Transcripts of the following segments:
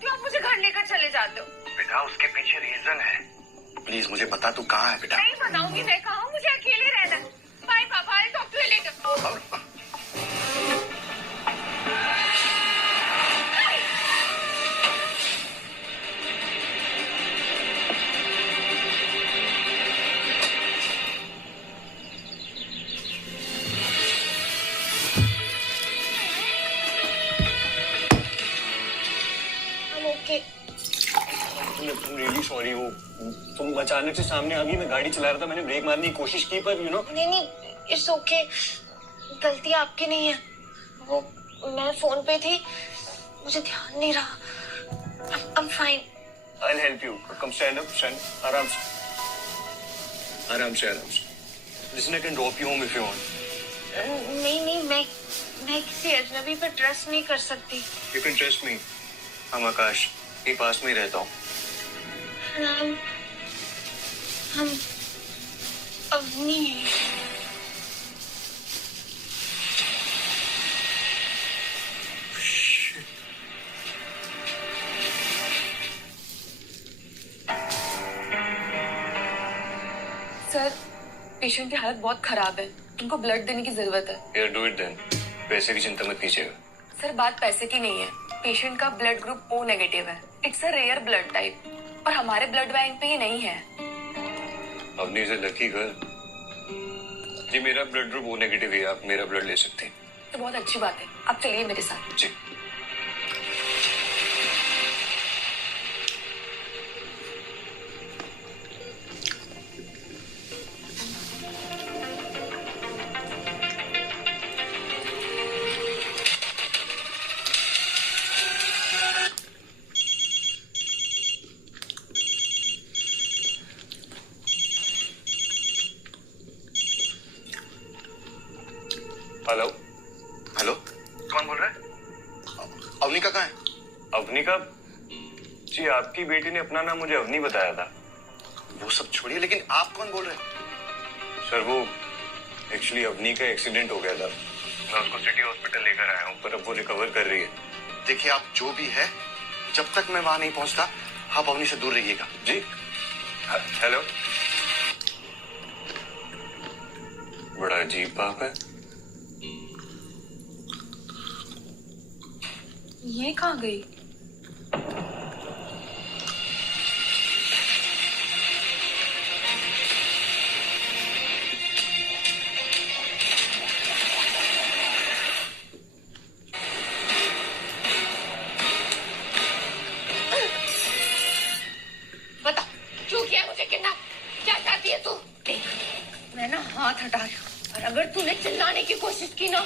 क्यों आप मुझे घर लेकर चले जाते हो? बेटा उसके पीछे रीजन है। प्लीज मुझे बता तू कहाँ है बेटा? नहीं बताऊंगी मैं कहाँ हूँ, मुझे अकेले रहना है। बाय पापा, I talk to you later. Really sorry, वो तुम अचानक से सामने आ गई। मैं गाड़ी चला रहा था, मैंने ब्रेक मारने की कोशिश की पर नहीं, इट्स ओके। गलती आपकी नहीं है। वो मैं फोन पे थी, मुझे ध्यान नहीं रहा। I'm fine. I'll help you. Come stand up, आराम से। Listen, I can drop you home if you want. नहीं, मैं किसी अजनबी पर ट्रस्ट नहीं कर सकती। You can trust me. हम आकाश के पास में ही रहता हूँ। हम अवनी। सर, पेशेंट की हालत बहुत खराब है, उनको ब्लड देने की जरूरत है। Here, do it then. पैसे की चिंता मत कीजिएगा। सर, बात पैसे की नहीं है। पेशेंट का ब्लड ग्रुप O नेगेटिव है। It's a rare blood type और हमारे ब्लड बैंक पे ये नहीं है। Avni is a lucky girl. जी मेरा ब्लड ग्रुप O नेगेटिव है, आप मेरा ब्लड ले सकते हैं। तो बहुत अच्छी बात है, आप चलिए मेरे साथ। जी। हेलो हेलो, कौन बोल रहा है? अवनिका कहाँ है? अवनिका जी, आपकी बेटी ने अपना नाम मुझे अवनी बताया था। वो सब छोड़िए, लेकिन आप कौन बोल रहे हैं? सर वो एक्चुअली अवनी का एक्सीडेंट हो गया था, मैं उसको सिटी हॉस्पिटल लेकर आया हूँ, पर अब वो रिकवर कर रही है। देखिए आप जो भी है, जब तक मैं वहां नहीं पहुंचता आप अवनी से दूर रहिएगा। जी। हेलो। बड़ा अजीब बाप है। ये कहाँ गई? बता, क्यों किया मुझे किडनैप? क्या चाहती है तू? देख, मैं ना हाथ हटा रही हूँ और अगर तूने चिल्लाने की कोशिश की ना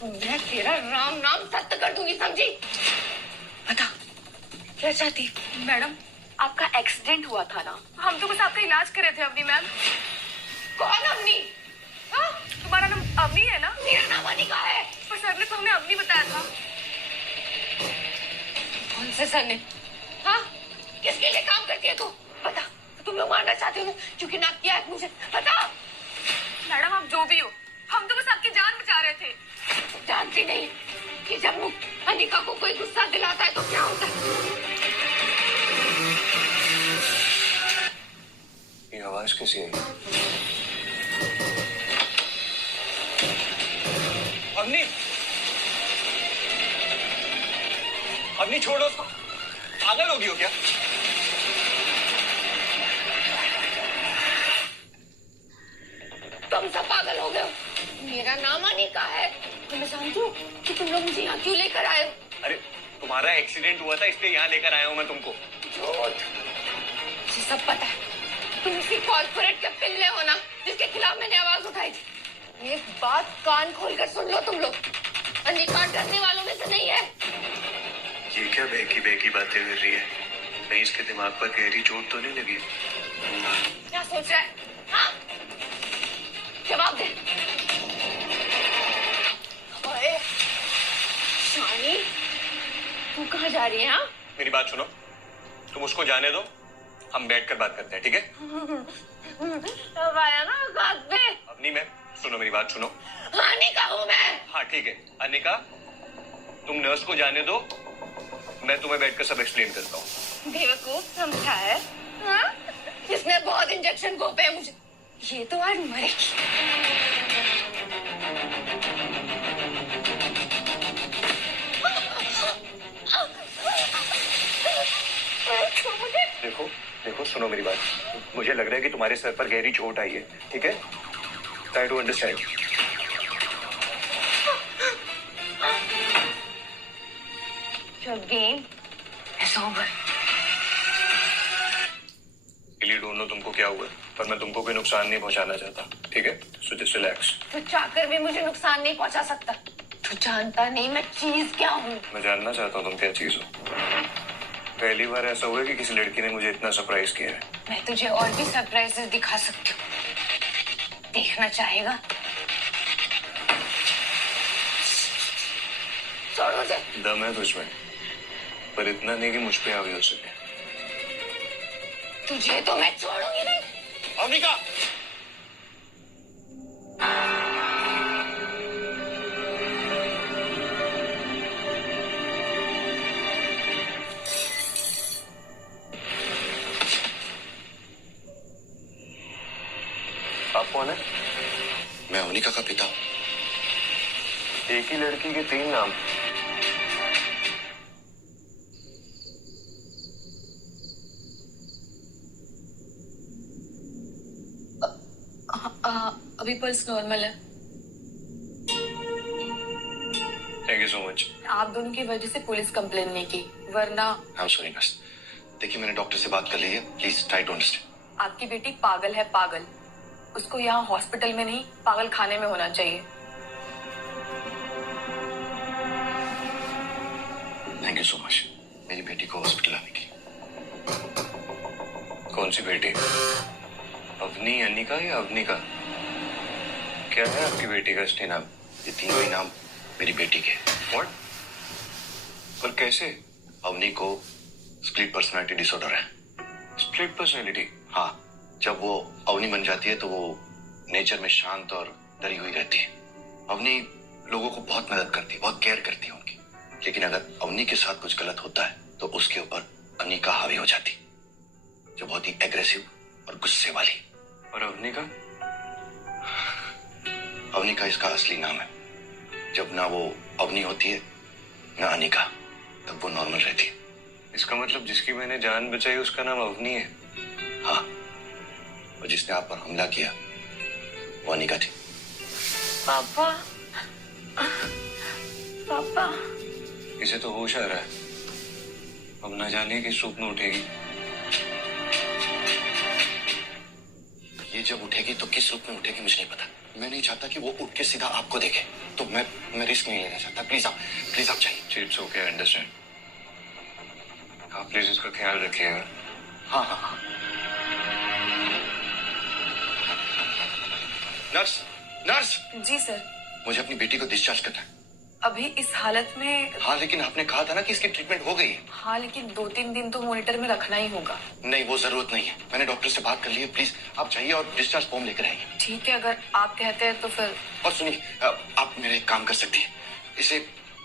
तो मैं तेरा राम नाम सत्य कर दूंगी, समझी? बता, क्या चाहती? मैडम, आपका एक्सीडेंट हुआ था ना, हम तो बस आपका इलाज कर रहे थे। अवनी मैम। कौन अवनी? हाँ, तुम्हारा नाम अवनी है ना? मेरा नाम अनिका है। पर सर ने तो हमें अवनी बताया था। कौन से सर ने? हाँ, किसके लिए काम करती है तू? बता, तुम लोग मारना चाहते हो ना, क्योंकि नाक किया है मुझे। बता। मैडम, आप जो भी हो, हम तो बस आपकी जान बचा रहे थे। जानती नहीं कि जब अनिका को कोई गुस्सा दिलाता है तो क्या होता है? ये आवाज कैसी है? अवनी, अवनी छोड़ो उसको। पागल हो गई हो क्या? तुम सब पागल हो गए हो। मेरा नाम अनिका है, तो मैं समझू कि तुम लोग मुझे यहाँ क्यों लेकर आए हो? अरे तुम्हारा एक्सीडेंट हुआ था इसलिए यहाँ लेकर आया हूँ मैं तुमको। झूठ, मुझे सब पता है। तुम उसी कॉर्पोरेट के पिल्ले हो ना जिसके खिलाफ मैंने आवाज उठाई थी। एक बात कान खोलकर सुन लो तुम लोग, अनिका डरने वालों में से नहीं है। ये क्या बहकी बातें कर रही है? कहीं इसके दिमाग पर गहरी चोट तो नहीं लगी? क्या सोच रहा है? हाँ, जवाब दे। ओए, शानी, तू कहाँ जा रही है? हाँ, मेरी बात सुनो, तुम उसको जाने दो, हम बैठकर बात करते हैं, ठीक है? अब आया ना औकात पे। अवनी, मैं सुनो, मेरी बात सुनो। अनिका हूँ मैं। हाँ ठीक है, अनिका तुम नर्स को जाने दो, मैं तुम्हें बैठकर सब एक्सप्लेन करता हूँ। बेवकूफ समझा है, हाँ? जिसने बहुत इंजेक्शन घोंपे हैं मुझे, ये तो आज मरेगी। देखो देखो, सुनो मेरी बात। मुझे लग रहा है कि तुम्हारे सर पर गहरी चोट आई है, ठीक है? Try to understand. Your game is over. Really don't know तुमको क्या हुआ, पर मैं तुमको कोई नुकसान नहीं पहुंचाना चाहता, ठीक है? So just relax. तू चाहकर भी मुझे नुकसान नहीं पहुंचा सकता। तू जानता नहीं मैं चीज क्या हूँ। मैं जानना चाहता हूँ तुम क्या चीज हो। पहली बार ऐसा हुआ कि किसी लड़की ने मुझे इतना सरप्राइज किया है। मैं तुझे और भी सरप्राइजेस दिखा सकती हूँ, देखना चाहेगा? छोड़ मुझे। दम है तुझमें, पर इतना नहीं कि मुझ पे हावी हो सके। तुझे तो मैं छोड़ूंगी नहीं। अवनिका, आप कौन है? मैं अवनिका का पिता हूँ। एक ही लड़की के 3 नाम। अभी पल्स नॉर्मल है। Thank you so much. आप दोनों की वजह से पुलिस कंप्लेन नहीं की, वरना आई एम सॉरी नर्स। देखिए, मैंने डॉक्टर से बात कर ली है, प्लीज ट्राई टू अंडरस्टैंड। आपकी बेटी पागल है, पागल। उसको यहाँ हॉस्पिटल में नहीं, पागल खाने में होना चाहिए। थैंक यू सो मच मेरी बेटी को हॉस्पिटल आने की। कौन सी बेटी? अवनी, अनिका या अवनिका? क्या है आपकी बेटी का असली नाम? ये तीनों ही नाम मेरी बेटी के। What? पर कैसे? अवनी को स्प्लिट पर्सनालिटी डिसऑर्डर है। Split personality? हाँ, जब वो अवनी बन जाती है तो वो नेचर में शांत और डरी हुई रहती है। अवनी लोगों को बहुत मदद करती है, बहुत केयर करती है उनकी। लेकिन अगर अवनी के साथ कुछ गलत होता है तो उसके ऊपर अनिका हावी हो जाती, जो बहुत ही एग्रेसिव और गुस्से वाली। और अवनिका? अवनिका इसका असली नाम है। जब ना वो अवनी होती है ना अनिका, तब वो नॉर्मल रहती है। इसका मतलब जिसकी मैंने जान बचाई उसका नाम अवनी है? हाँ, और जिसने आप पर हमला किया वो अनिका थी। पापा, पापा। इसे तो होश आ रहा है, अब न जाने किस रूप में उठेगी। ये जब उठेगी तो किस रूप में उठेगी मुझे नहीं पता। मैं नहीं चाहता कि वो उठ के सीधा आपको देखे, तो मैं रिस्क नहीं लेना चाहता। प्लीज आप जाइए। It's okay, I understand. आप प्लीज इसका ख्याल रखिएगा। हाँ हाँ हाँ। नर्स, नर्स, जी सर। मुझे अपनी बेटी को डिस्चार्ज करना है। अभी इस हालत में? हाँ, लेकिन आपने कहा था ना कि इसकी ट्रीटमेंट हो गई है। हाँ, लेकिन 2-3 दिन तो मॉनिटर में रखना ही होगा। नहीं, वो जरूरत नहीं है। मैंने डॉक्टर से बात कर ली है। प्लीज आप जाइए और डिस्चार्ज फॉर्म लेकर आइए। ठीक है, अगर आप कहते हैं तो फिर। और सुनिए, आप मेरे एक काम कर सकती है, इसे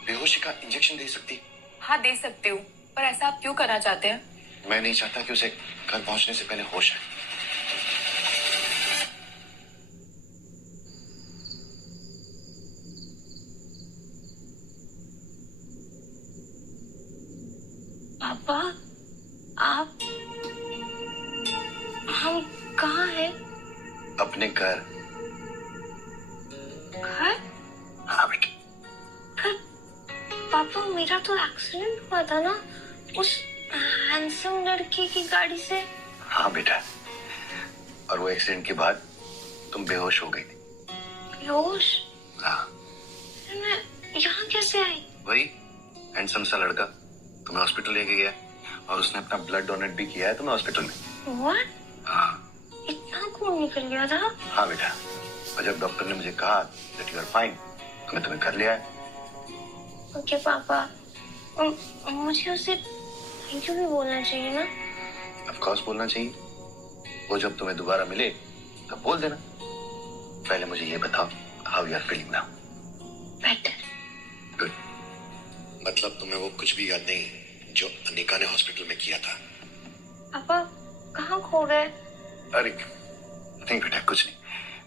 बेहोशी का इंजेक्शन दे सकती है। हाँ, दे सकती हूँ, पर ऐसा आप क्यों करना चाहते हैं? मैं नहीं चाहता कि उसे घर पहुंचने से पहले होश आए। पापा, आप, हम कहाँ हैं? अपने घर। घर? हाँ बेटा। पर पापा, मेरा तो एक्सीडेंट हुआ था ना उस हैंडसम लड़के की गाड़ी से। हाँ बेटा, और वो एक्सीडेंट के बाद तुम बेहोश हो गई थी। बेहोश? हाँ। मैं यहाँ कैसे आई? वही हैंडसम सा लड़का तुम्हें हॉस्पिटल लेके गया, और उसने अपना ब्लड डोनेट भी किया है तुम्हें हॉस्पिटल में। What? हाँ। इतना खून निकल गया था? हाँ बेटा, और जब डॉक्टर ने मुझे कहा that you are fine, तो मैं तुम्हें घर ले आया। ओके पापा, मुझे उसे थैंक यू भी बोलना चाहिए ना? ऑफ कोर्स बोलना चाहिए। वो जब तुम्हें दोबारा मिले तब बोल देना। पहले मुझे ये बताओ, how you are feeling now? Better. Good. मतलब तुम्हें वो कुछ भी याद नहीं जो अनिका ने हॉस्पिटल में किया था। पापा कहाँ खो गए? अरे नहीं बेटा, कुछ नहीं,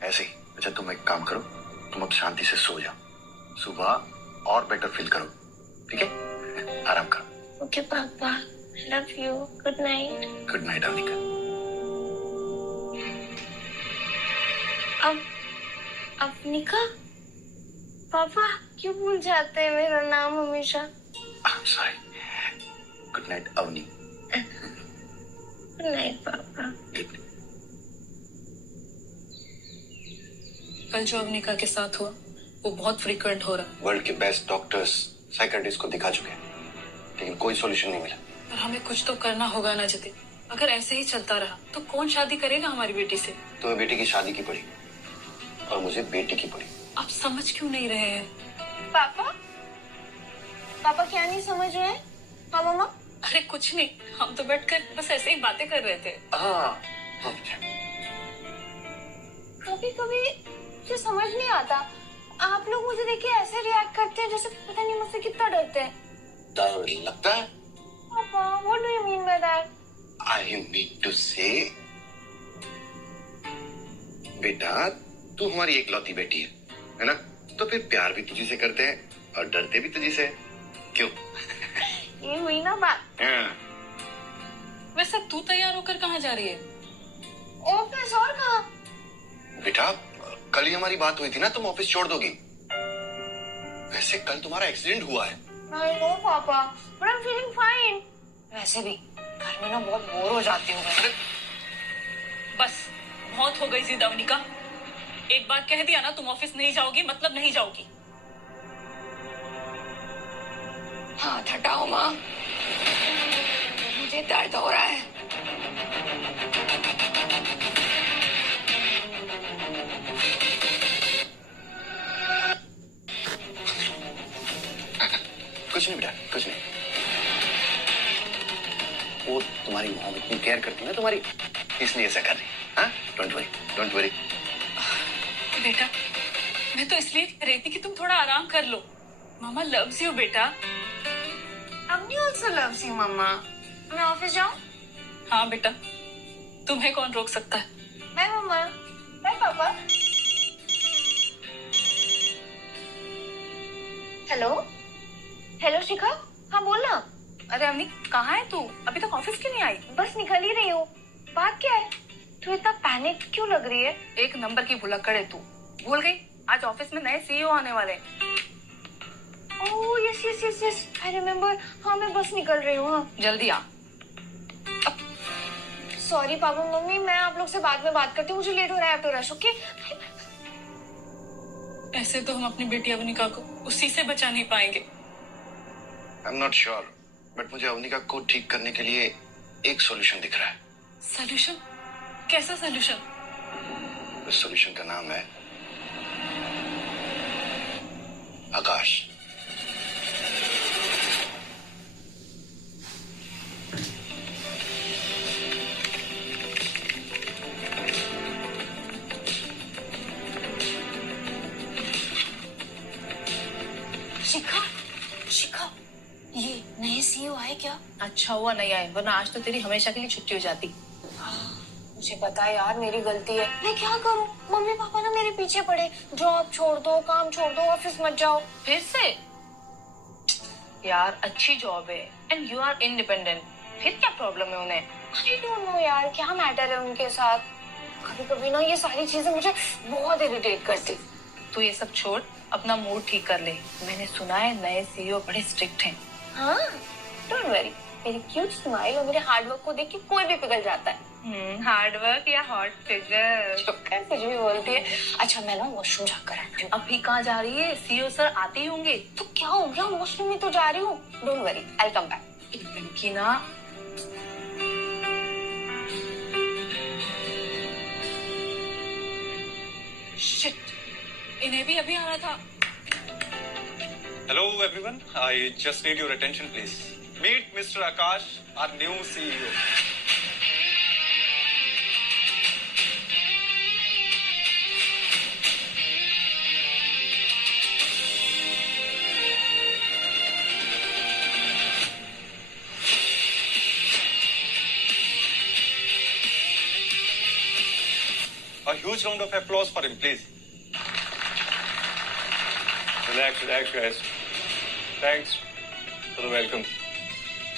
ऐसे ही। अच्छा तुम एक काम करो, तुम अब शांति से सो जाओ, सुबह और बेटर फील करो, ठीक है? आराम करो। ओके पापा, I love you, good night. Good night Anika. अब निका, पापा क्यों भूल जाते हैं मेरा नाम हमेशा? Sorry. Good night Avni. Good night पापा। गुड। कल जो अवनिका के साथ हुआ वो बहुत फ्रीक्वेंट हो रहा। वर्ल्ड के बेस्ट डॉक्टर्स साइकियाट्रिस्ट को दिखा चुके हैं, लेकिन कोई सॉल्यूशन नहीं मिला। पर हमें कुछ तो करना होगा ना जतिन। अगर ऐसे ही चलता रहा तो कौन शादी करेगा हमारी बेटी से? तुम्हें बेटी की शादी की पड़ी और मुझे बेटी की पड़ी। आप समझ क्यों नहीं रहे हैं? पापा, पापा क्या नहीं समझ रहे हैं? हाँ मम्मा। अरे कुछ नहीं, हम तो बैठकर बस ऐसे ही बातें कर रहे थे। हाँ। कभी कभी मुझे समझ नहीं आता, आप लोग मुझे देख के ऐसे रिएक्ट करते हैं जैसे पता नहीं मुझसे कितना डरते हैं। डर लगता है? पापा, what do you mean by that? I mean to say, बेटा तू हमारी एकलौती बेटी है ना? तो फिर प्यार भी तुझी से करते हैं और डरते भी तुझी से, क्यों? ये हुई ना बात। हाँ। वैसे तू तैयार होकर कहाँ जा रही है? ऑफिस, और कहाँ? बेटा कल ही हमारी बात हुई थी ना, तुम ऑफिस छोड़ दोगी। वैसे कल तुम्हारा एक्सीडेंट हुआ है। आई नो पापा, but I am feeling fine. वैसे भी घर में ना बहुत बोर हो जाती हूँ मैं। बस बहुत हो गई जिद अवनिका। एक बार कह दिया ना तुम ऑफिस नहीं जाओगी, मतलब नहीं जाओगी। हाथ हटाओ माँ, मुझे दर्द हो रहा है। कुछ नहीं बेटा, कुछ नहीं। वो तुम्हारी मॉम इतनी केयर करती है ना तुम्हारी, इसलिए ऐसा कर रही है। हाँ, डोंट वरी, डोंट वरी। बेटा मैं तो इसलिए कह रही थी कि तुम थोड़ा आराम कर लो। मामा लव्स यू बेटा। अम्मी also loves you, मम्मा। मैं ऑफिस जाऊँ? हाँ बेटा, तुम्हें कौन रोक सकता है? बाय मम्मा। बाय पापा। हेलो, हेलो शिखा, हाँ बोल ना। अरे अवनी कहाँ है तू? अभी तक ऑफिस क्यों नहीं आई? बस निकल ही रही हूँ। बात क्या है? तू इतना पैनिक क्यों लग रही है? एक नंबर की भुलक्कड़ है तू। भूल गई आज ऑफिस में नए सीईओ आने वाले हैं। Oh yes yes yes yes, I remember. हाँ मैं बस निकल रही हूँ। हाँ जल्दी आ। सॉरी पापा मम्मी, मैं आप लोग से बाद में बात करती हूँ, मुझे लेट हो रहा है। तो रश, ओके? ऐसे तो हम अपनी बेटी अवनिका को उसी से बचा नहीं पाएंगे। I am not sure, but मुझे अवनिका को ठीक करने के लिए एक सॉल्यूशन दिख रहा है। सॉल्यूशन? कैसा सॉल्यूशन? उस सॉल्यूशन का नाम है आकाश। शिखा, शिखा, ये नए सीईओ आए क्या? अच्छा हुआ नहीं आए, वरना आज तो तेरी हमेशा के लिए छुट्टी हो जाती। मुझे पता है यार, मेरी गलती है। मैं क्या करूं? मम्मी पापा ना मेरे पीछे पड़े, जॉब छोड़ दो, काम छोड़ दो, ऑफिस मत जाओ। फिर से? यार अच्छी जॉब है एंड यू आर इंडिपेंडेंट, फिर क्या प्रॉब्लम है उन्हें? आई डोंट नो यार, क्या मैटर है उनके साथ। कभी कभी ना ये सारी चीजें मुझे बहुत इरिटेट करती। तू ये सब छोड़, अपना मूड ठीक कर ले। मैंने सुना है नए सीईओ बड़े स्ट्रिक्ट हैं। हाँ, डोंट वरी, मेरी क्यूट स्माइल और मेरे हार्ड वर्क को देख के कोई भी पिघल जाता है। हार्ड वर्क या हॉट फिगर? चुपकर कुछ भी बोलती है। अच्छा मैं ना वॉशरूम जाकर आती हूँ। अभी कहाँ जा रही है? सीईओ सर आते ही होंगे। तो क्या हो गया, वॉशरूम में तो जा रही हूँ। Don't worry, I come back. कि ना शिट, इन्हें भी अभी आना था। Hello everyone, I just need your attention please. Meet Mr. Akash, our new CEO. A huge round of applause for him, please. Relax, guys. Thanks for the welcome.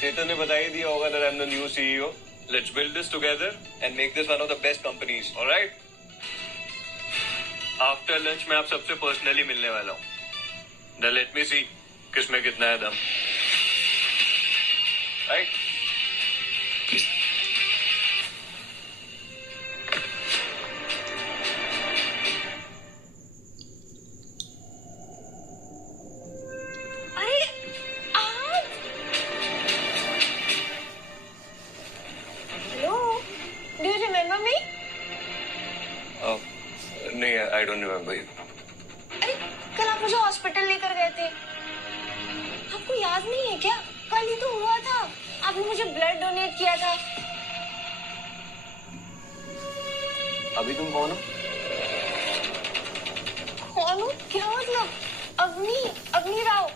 Chetan ने बता ही दिया होगा that I'm the new CEO. Let's build this together and make this one of the best companies. All right? After lunch मैं आप सबसे personally मिलने वाला हूँ. Then let me see किसमें कितना है दम. Right? नहीं, I don't remember you. अरे कल आप मुझे हॉस्पिटल लेकर गए थे, आपको याद नहीं है क्या? कल ही तो हुआ था, आपने मुझे ब्लड डोनेट किया था. अभी तुम कौन हो? कौन हूँ? क्या मतलब? अग्नि राव.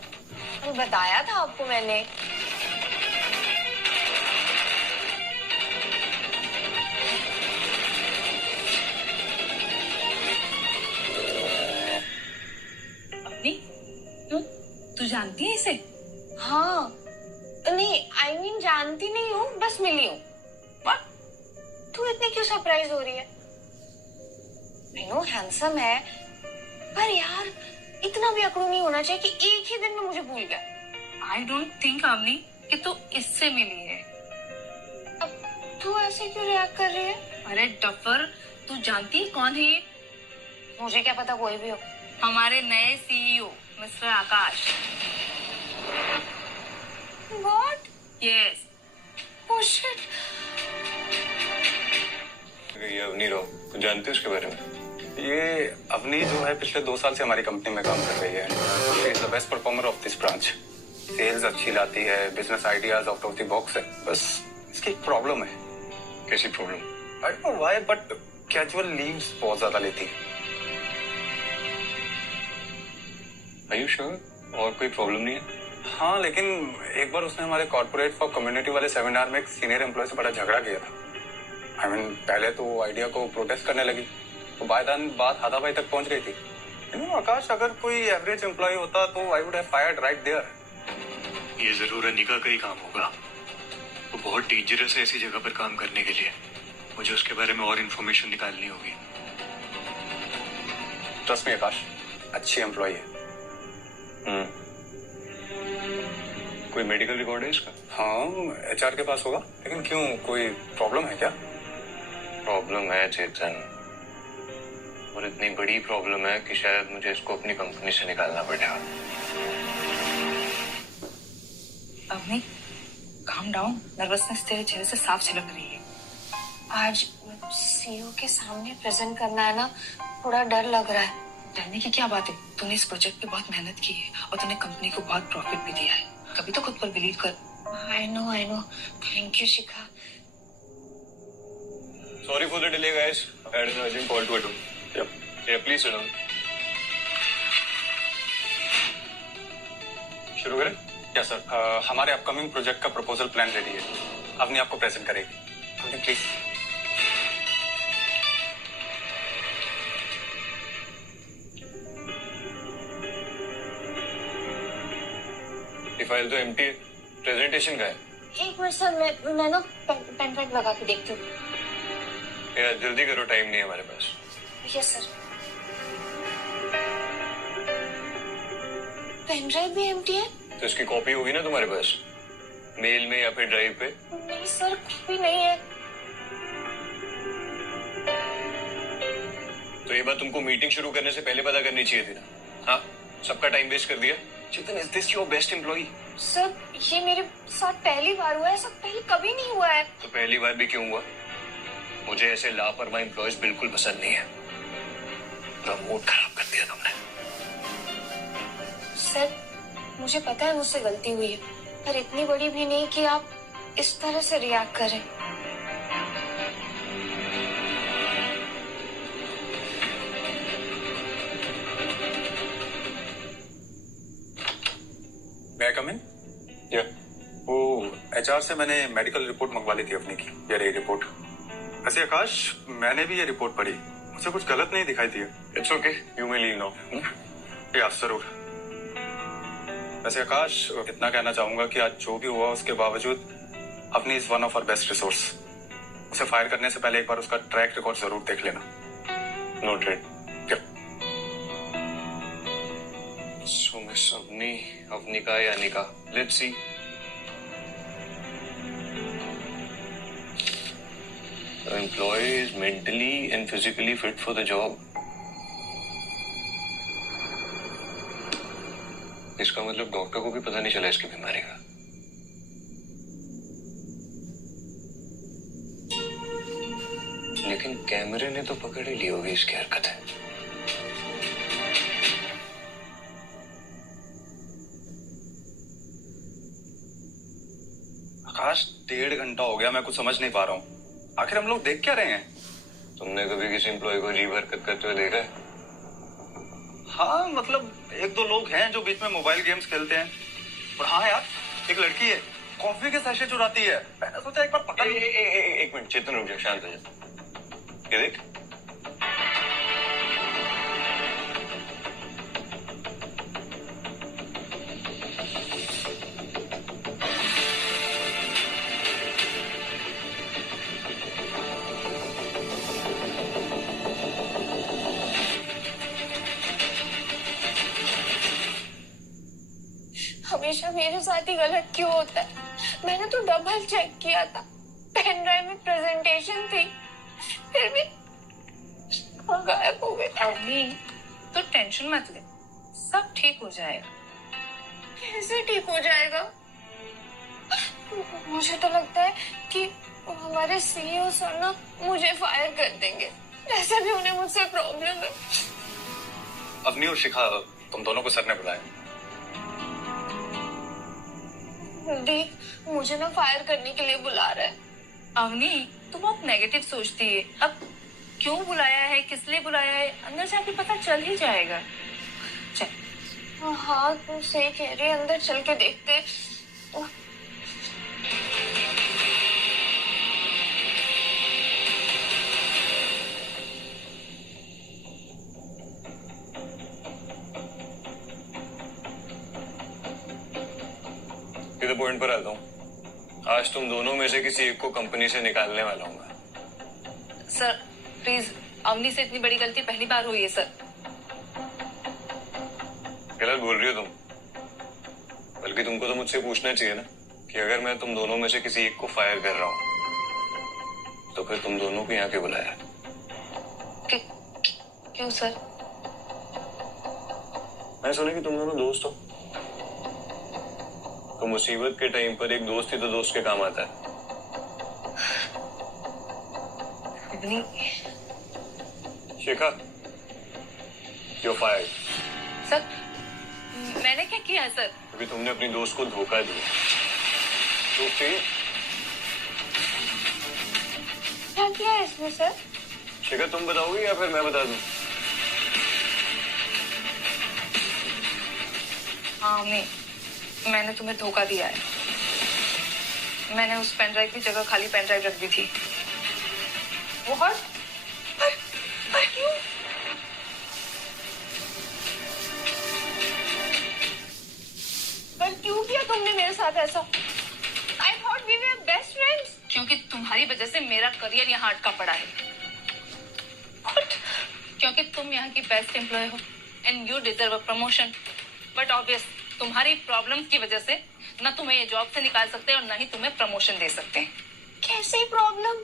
बताया था आपको मैंने. तू जानती है इसे? हाँ, नहीं, I mean जानती नहीं हूँ, बस मिली हूँ. What? तू इतनी क्यों सरप्राइज हो रही है? I know हैंडसम है, पर यार इतना भी अकड़ू नहीं होना चाहिए कि एक ही दिन में मुझे भूल गया. I don't think अवनी कि तू इससे मिली है. अब तू ऐसे क्यों रिएक्ट कर रही है? अरे डफर, तू जानती है कौन है ये? मुझे क्या पता, कोई भी हो. हमारे नए CEO mister Akash. What? Yes. Oh shit. ये अवनी रो, तू जानती है उसके बारे में? ये अवनी जो है पिछले 2 साल से हमारी कंपनी में काम कर रही है. She is the best performer of this branch. Sales अच्छी लाती है, business ideas out of the box है. बस इसकी एक प्रॉब्लम है. कैसी problem? I don't know why, but casual leaves बहुत ज्यादा लेती है. Are you sure? और कोई प्रॉब्लम नहीं है? हाँ, लेकिन एक बार उसने हमारे कॉर्पोरेट फॉर कम्युनिटी वाले सेमिनार में एक सीनियर एम्प्लॉय से बड़ा झगड़ा किया था. I mean, पहले तो आइडिया को प्रोटेस्ट करने लगी, तो बाय द एंड बात हाथापाई तक पहुंच गई थी. आकाश, अगर कोई एवरेज एम्प्लॉय होता तो I would have fired right there. ये जरूर अनिका का ही काम होगा. वो बहुत डेंजरस है ऐसी जगह पर काम करने के लिए. मुझे उसके बारे में और इन्फॉर्मेशन निकालनी होगी. ट्रस्ट मी आकाश, अच्छी एम्प्लॉय है. कोई मेडिकल रिकॉर्ड है इसका? हाँ, एचआर के पास होगा. लेकिन क्यों, कोई प्रॉब्लम है क्या? प्रॉब्लम है चेतन, और इतनी बड़ी प्रॉब्लम है कि शायद मुझे इसको अपनी कंपनी से निकालना पड़ेगा. Avani, calm down. नर्वसनेस तेरे चेहरे से साफ झलक रही है. आज सीईओ के सामने प्रेजेंट करना है ना, थोड़ा डर लग रहा है. डरने की क्या बात है? तूने इस प्रोजेक्ट पे बहुत मेहनत की है और तूने कंपनी को बहुत प्रॉफिट भी दिया है. कभी तो खुद पर बिलीव कर. I know. Thank you, Shikha. Sorry for the delay, guys. I had an urgent call to attend. Yep. Yeah, please sit down. शुरू करें? Yes, sir. हमारे अपकमिंग प्रोजेक्ट का प्रपोजल प्लान रेडी है. अपने आपको प्रेजेंट करेगी. Please. File तो empty है. प्रेजेंटेशन का है. एक मिनट सर, मैं ना पेन ड्राइव लगा के देखती हूँ. यार जल्दी करो, टाइम नहीं है हमारे पास. Yes sir. पेन ड्राइव भी एम्प्टी है? तो इसकी कॉपी होगी ना तुम्हारे पास, मेल में या फिर ड्राइव पे? नहीं सर, कॉपी नहीं है. तो ये बात तुमको मीटिंग शुरू करने से पहले पता करनी चाहिए थी ना. हाँ, सबका टाइम वेस्ट कर दिया. Chetan, is this your best employee? Sir, ये मेरे साथ पहली बार हुआ है. ऐसा पहले कभी नहीं हुआ है. तो पहली बार भी क्यों हुआ? मुझे ऐसे लापरवाह एम्प्लॉयज बिल्कुल पसंद नहीं है. पूरा मूड खराब कर दिया तुमने. सर, मुझे पता है मुझसे गलती हुई है, पर इतनी बड़ी भी नहीं कि आप इस तरह से रिएक्ट करें. मैं कम इन? या वो एचआर से मैंने मेडिकल रिपोर्ट मंगवा ली थी अपनी की. ये रही रिपोर्ट. वैसे आकाश, मैंने भी ये रिपोर्ट पढ़ी. मुझे कुछ गलत नहीं दिखाई दिया। It's okay, you may leave now. Yes जरूर। वैसे आकाश, इतना कहना चाहूंगा कि आज जो भी हुआ उसके बावजूद Avni is one of our best resource. उसे फायर करने से पहले एक बार उसका ट्रैक रिकॉर्ड जरूर देख लेना। नोटेड। सो मिस अवनी, अवनिका या निका, let's see. The employee is mentally and physically fit for the job. इसका मतलब डॉक्टर को भी पता नहीं चला इसकी बीमारी का। लेकिन कैमरे ने तो पकड़ ही ली होगी इसकी हरकतें। आकाश, 1.5 घंटा हो गया, मैं कुछ समझ नहीं पा रहा हूँ। आखिर हम लोग देख क्या रहे हैं? तुमने कभी किसी एम्प्लॉय को अजीब हरकत करते हुए देखा है? हाँ, मतलब 1-2 लोग हैं जो बीच में मोबाइल गेम्स खेलते हैं। और हाँ यार, एक लड़की है, कॉफी के सैशे चुराती है। मैंने सोचा एक बार पकड़ लूं। एक मिनट, चेतन रुक जा, शांत हो जा। ये देख। हमेशा मेरे साथ ही गलत क्यों होता है? मैंने तो डबल चेक किया था, पेन ड्राइव में प्रेजेंटेशन थी, फिर भी गायब हो गई। अवनी, तो टेंशन मत ले, सब ठीक हो जाएगा। कैसे ठीक हो जाएगा? मुझे तो लगता है कि हमारे सीईओ सर ना मुझे फायर कर देंगे। ऐसा भी उन्हें मुझसे प्रॉब्लम है। अवनी और शिखा, तुम दोनों को सर ने बुलाया। दी, मुझे ना फायर करने के लिए बुला रहा है। अवनी, तू बहुत नेगेटिव सोचती है। अब क्यों बुलाया है, किस लिए बुलाया है, अंदर जाके पता चल ही जाएगा। चल। हाँ, तुम सही कह रही है, अंदर चल के देखते। सीधे पॉइंट पर आता हूँ। आज तुम दोनों में से किसी एक को कंपनी से निकालने वाला हूँ मैं। सर प्लीज, अवनी से इतनी बड़ी गलती पहली बार हुई है सर। गलत बोल रही हो तुम। बल्कि तुमको तो मुझसे पूछना चाहिए ना कि अगर मैं तुम दोनों में से किसी एक को फायर कर रहा हूँ तो फिर तुम दोनों को यहाँ क्यों बुलाया? क्यों सर? मैं सुना कि तुम दोनों दोस्त हो, तो मुसीबत के टाइम पर एक दोस्त ही तो दोस्त के काम आता है। शिखा, you're fired। सर, मैंने क्या किया है सर? क्योंकि तुमने अपनी दोस्त को धोखा दिया। तो फिर क्या किया है इसमें सर? शिखा, तुम बताओगी या फिर मैं बता दूं? हाँ अवनी, मैंने तुम्हें धोखा दिया है। मैंने उस पेन ड्राइव की जगह खाली पेन ड्राइव रख दी थी। What? पर क्यों? पर क्यों किया तुमने मेरे साथ ऐसा? I thought we were best friends. क्योंकि तुम्हारी वजह से मेरा करियर यहाँ अटका पड़ा है। What? क्योंकि तुम यहाँ की बेस्ट एम्प्लॉय हो and you deserve a promotion. But obvious तुम्हारी प्रॉब्लम्स की वजह से न तुम्हें ये जॉब से निकाल सकते और न ही तुम्हें प्रमोशन दे सकते हैं। कैसी प्रॉब्लम?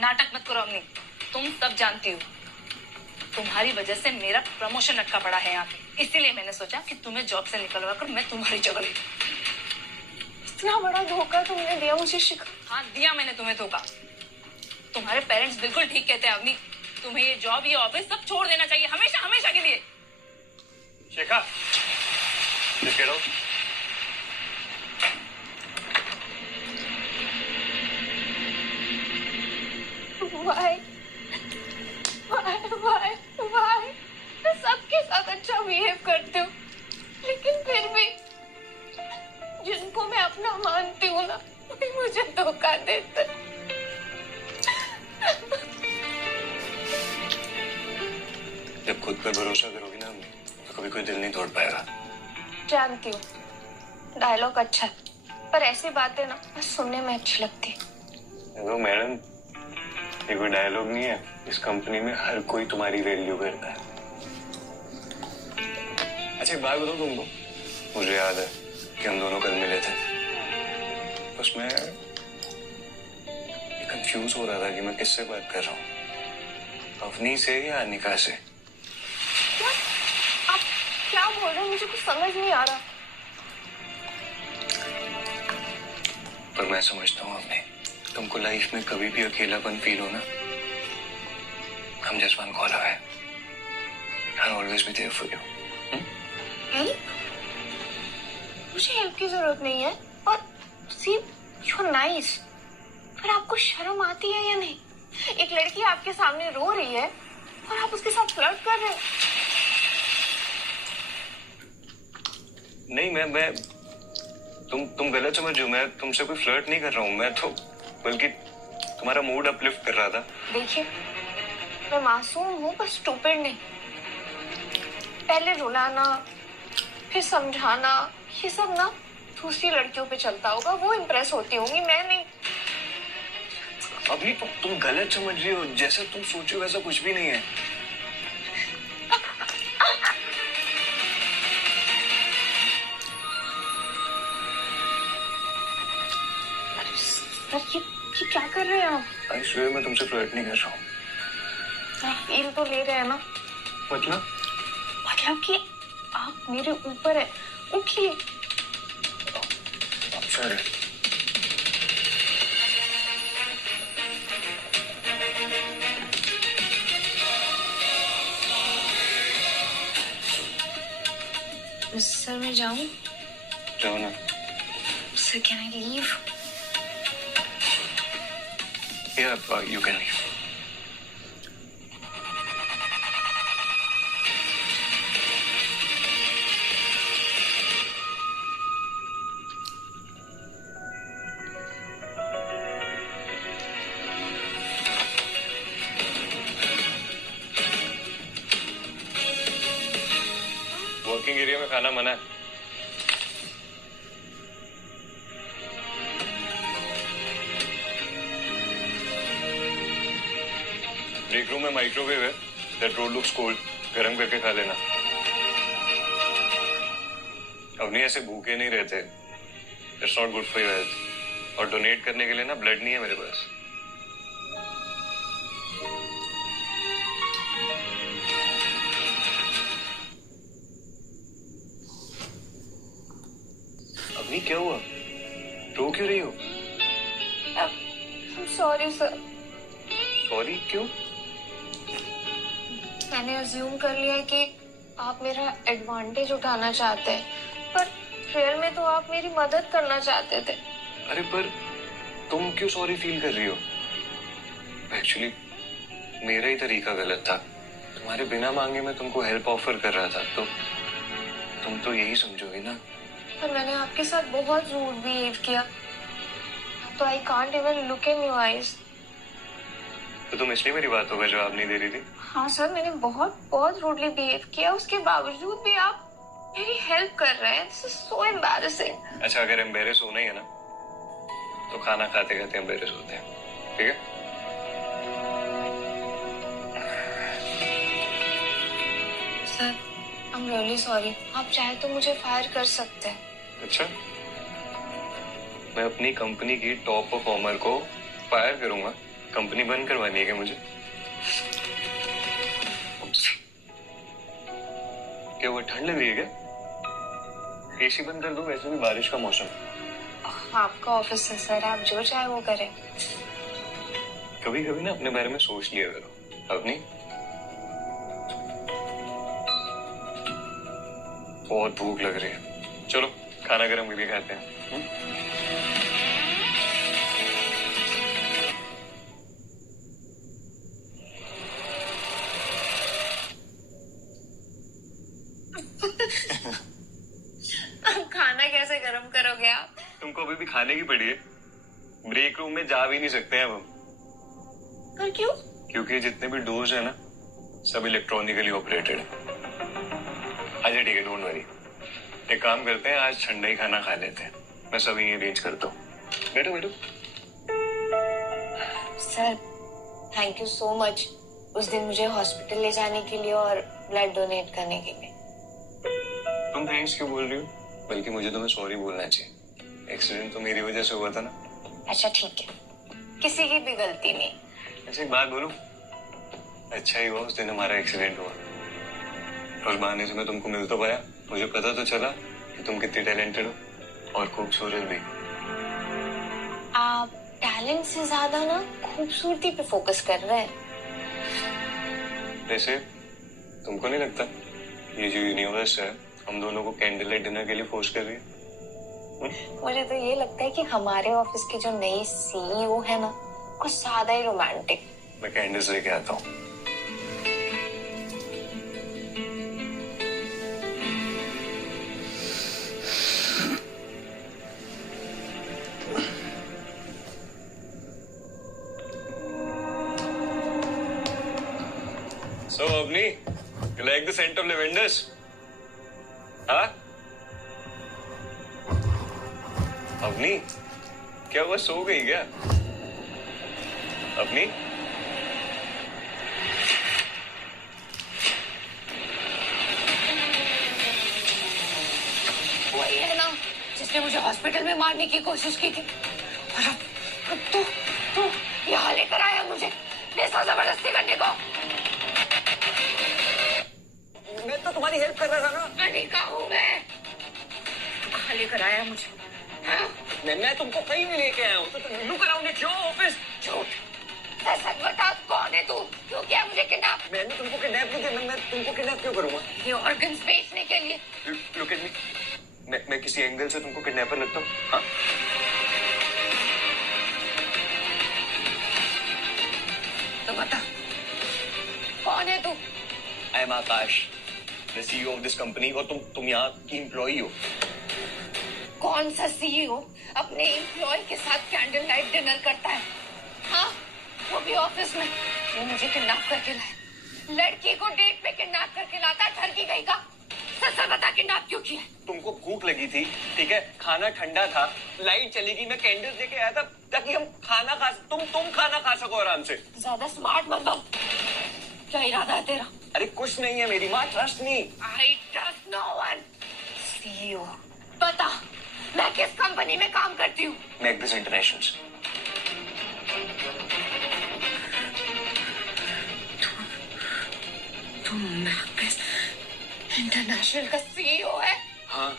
नाटक मत करो अवनी, तुम सब जानती हो। तुम्हारी वजह से मेरा प्रमोशन अटका पड़ा है यहाँ पे, इसीलिए मैंने सोचा कि तुम्हें जॉब से निकलवा कर मैं तुम्हारी जगह ले लूं। इतना बड़ा धोखा तुमने दिया मुझे शिखा। हाँ दिया मैंने तुम्हें धोखा। तुम्हारे पेरेंट्स बिल्कुल ठीक कहते हैं अवनी, तुम्हें ये जॉब ये ऑफिस सब छोड़ देना चाहिए, हमेशा हमेशा के लिए। शिखा, just get out। Why? मैं सबके साथ अच्छा बिहेव करती हूँ, लेकिन फिर भी जिनको मैं अपना मानती हूँ ना, वही मुझे धोखा देते। पर भरोसा करोगी ना तो कभी कोई दिल नहीं तोड़ पाएगा। जानती हूँ डायलॉग अच्छा है, पर ऐसी बातें ना बस सुनने में अच्छी लगती है। देखो मैडम, ये कोई डायलॉग नहीं है, इस कंपनी में हर कोई तुम्हारी वैल्यू करता है। अच्छा एक बात बताऊं तुमको, मुझे याद है कि हम दोनों कल मिले थे, बस मैं कंफ्यूज हो रहा था कि मैं किससे बात कर रहा हूँ, अवनी से या अनिका से। क्या आप क्या बोल रहे हैं, मुझे कुछ समझ नहीं आ रहा। पर मैं समझता हूँ अवनी, तुमको लाइफ में कभी भी अकेलापन फील हो ना, I'm just one call away. I'll always be there for you. Help? मुझे हेल्प की जरूरत नहीं है। और सी यू नाइस, पर आपको शर्म आती है या नहीं? एक लड़की आपके सामने रो रही है और आप उसके साथ फ्लर्ट कर रहे हो। नहीं मैं तुम गलत समझ रहे हो, मैं तुमसे कोई फ्लर्ट नहीं कर रहा हूँ, मैं तो बल्कि तुम्हारा मूड अपलिफ्ट कर रहा था। देखिए मैं मासूम हूँ पर स्टूपिड नहीं। पहले रुलाना फिर समझाना, ये सब ना दूसरी लड़कियों पे चलता होगा, वो इम्प्रेस होती होंगी, मैं नहीं। अभी तुम गलत समझ रही हो, जैसा तुम सोचो वैसा कुछ भी नहीं है। सर ये क्या कर रहे हैं आप? आई स्वेयर मैं तुमसे फ्लर्ट नहीं कर रहा हूँ। फील तो ले रहे हैं ना? मतलब कि आप मेरे ऊपर है, उठिए। सॉरी। सर मैं जाऊं? जाओ ना। Sir can I leave? Yeah, you can leave. Working area में खाना मना है। ब्रेक रूम में माइक्रोवेव है, दैट रोल लुक्स कोल्ड, गरम करके खा लेना। अवनी ऐसे भूखे नहीं रहते, it's not good for your health. और डोनेट करने के लिए ना ब्लड नहीं है मेरे पास। अवनी क्या हुआ, रो क्यों रही हो? Sorry sir. सॉरी क्यों? मैंने अज्यूम कर लिया कि आप मेरा एडवांटेज उठाना चाहते हैं, पर रियल में तो आप मेरी मदद करना चाहते थे। अरे पर तुम क्यों सॉरी फील कर रही हो? एक्चुअली मेरा ही तरीका गलत था, तुम्हारे बिना मांगे मैं तुमको हेल्प ऑफर कर रहा था, तो तुम तो यही समझोगी ना। पर मैंने आपके साथ बहुत रूड बिहेव किया, तो I can't even look in your eyes. तो तुम इसलिए मेरी बातों का जवाब नहीं दे रही थी? हाँ सर, मैंने बहुत रूडली बिहेव किया, उसके बावजूद भी आप मेरी हेल्प कर रहे हैं। This is so embarrassing. अच्छा अगर एम्बेरस होना ही है ना, तो खाना खाते खाते एम्बेरस होते हैं, ठीक है? Sir I am really sorry, आप चाहे तो मुझे फायर कर सकते हैं। अच्छा, मैं अपनी कंपनी की टॉप परफॉर्मर को फायर करूंगा? कंपनी बंद करवानी है क्या मुझे? क्या वो ठंड लग रही है क्या? एसी बंद कर दूं, वैसे भी बारिश का मौसम। आपका ऑफिस है सर, आप जो चाहे वो करें। कभी कभी ना अपने बारे में सोच लिया करो। अपनी बहुत भूख लग रही है, चलो खाना गरम करके खाते हैं। खाना कैसे गरम करोगे आप? तुमको अभी भी खाने की पड़ी है, ब्रेक रूम में जा भी नहीं सकते हैं अब हम। पर क्यों? क्योंकि जितने भी डोज है ना, सब इलेक्ट्रॉनिकली ऑपरेटेड है। अच्छा ठीक है, डोंट वरी। एक काम करते हैं, आज ठंडा ही खाना खा लेते हैं। मैं सब यही अरेंज करता हूँ। बैठो बैठो। Sir thank you so much उस दिन मुझे हॉस्पिटल ले जाने के लिए और ब्लड डोनेट करने के लिए। तुम थैंक्स क्यों बोल रही हो? बल्कि मुझे तुम्हें सॉरी बोलना चाहिए। एक्सीडेंट तो मेरी वजह से हुआ था ना। अच्छा ठीक है, किसी की भी गलती नहीं। अच्छा एक बात बोलूं, अच्छा ही हुआ उस दिन हमारा एक्सीडेंट हुआ। उस बहाने से मैं तुमको मिल तो पाया, मुझे पता तो चला कि तुम कितनी टैलेंटेड हो और खूबसूरत भी। आप टैलेंट से ज्यादा ना खूबसूरती पे फोकस कर रहे हैं। वैसे तुमको नहीं लगता ये जो यूनिवर्स है हम दोनों को कैंडल लाइट डिनर के लिए फोर्स कर रही है? मुझे तो ये लगता है कि हमारे ऑफिस की जो नई सीईओ है ना, कुछ ज्यादा ही रोमांटिक। मैं कैंडल्स लेके आता हूँ। So, Avni, you like the scent of lavenders? हाँ? अवनी, क्या हुआ, सो गई क्या? अवनी? वही है ना जिसने मुझे हॉस्पिटल में मारने की कोशिश की थी। और अब तू यहाँ लेकर आया मुझे ऐसा जबरदस्ती करने को। मैं तो तुम्हारी हेल्प कर रहा था ना। अनिका हूँ मैं। तू कहाँ लेकर आया मुझे? हाँ? मैं तुमको कहीं नहीं लेके आया हूँ। तो तुम look around at your office. झूठ। सच बता, कौन है तू? क्यों किया मुझे किडनैप? मैंने तुमको किडनैप नहीं किया। मैं तुमको किडनैप क्यों करूंगा? ये ऑर्गन्स बेचने के लिए। Look at me. मैं किसी एंगल से तुमको किडनैपर लगता हूँ? हाँ? तो बता, कौन है तू? I am Akash, the CEO of this company, और तुम यहाँ की एम्प्लॉई हो। कौन सा सीईओ अपने एम्प्लॉय के साथ कैंडल लाइट डिनर करता है? हाँ, वो भी ऑफिस में। वो मुझे किडनैप करके लाए। लड़की को डेट पे किडनैप करके लाता है, ठरकी गई का। सच बता, किडनैप क्यों किया? तुमको भूख लगी थी, ठीक है? खाना ठंडा था, लाइट चली गई, मैं कैंडल्स लेके आया था ताकि हम खाना खा तुम खाना खा सको आराम से। ज्यादा स्मार्ट मत बन। क्या इरादा है तेरा? अरे कुछ नहीं है मेरी माँ, ट्रस्ट नहीं। I trust no one. CEO, बता मैं किस कंपनी में काम करती हूँ? Magnus International. तुम मैग्नस इंटरनेशनल का सीईओ है? हाँ।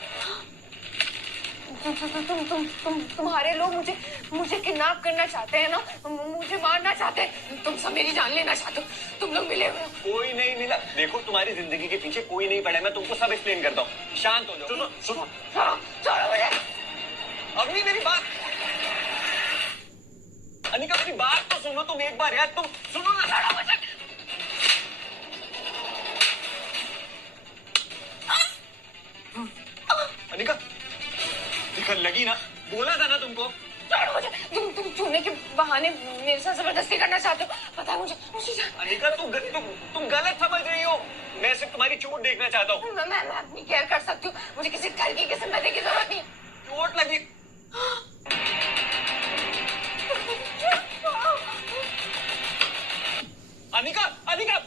तुम्हारे लोग मुझे किडनैप करना चाहते हैं ना, मुझे मारना चाहते हैं। तुम सब मेरी जान लेना चाहते हो। तुम लोग मिले हुए हो। कोई नहीं मिला। देखो तुम्हारी जिंदगी के पीछे कोई नहीं पड़ा है, मैं तुमको सब एक्सप्लेन करता हूँ। शांत हो जाओ। सुनो छोड़ो मुझे। अवनी मेरी बात, अनिका मेरी बात तो सुनो तुम एक बार यार। तुम सुनो ना। छोड़ो मुझे। अनिका दिखा लगी ना, बोला था ना तुमको। छोड़ो मुझे। तुम छूने के बहाने मेरे साथ जबरदस्ती करना चाहते हो। पता है मुझे अनिका तुम गलत समझ रही हो। मैं सिर्फ तुम्हारी चोट देखना चाहता हूँ। मैं अपनी केयर कर सकती हूँ। मुझे किसी घर की किसी मदद की जरूरत नहीं। चोट लगी। अनिका अनिका।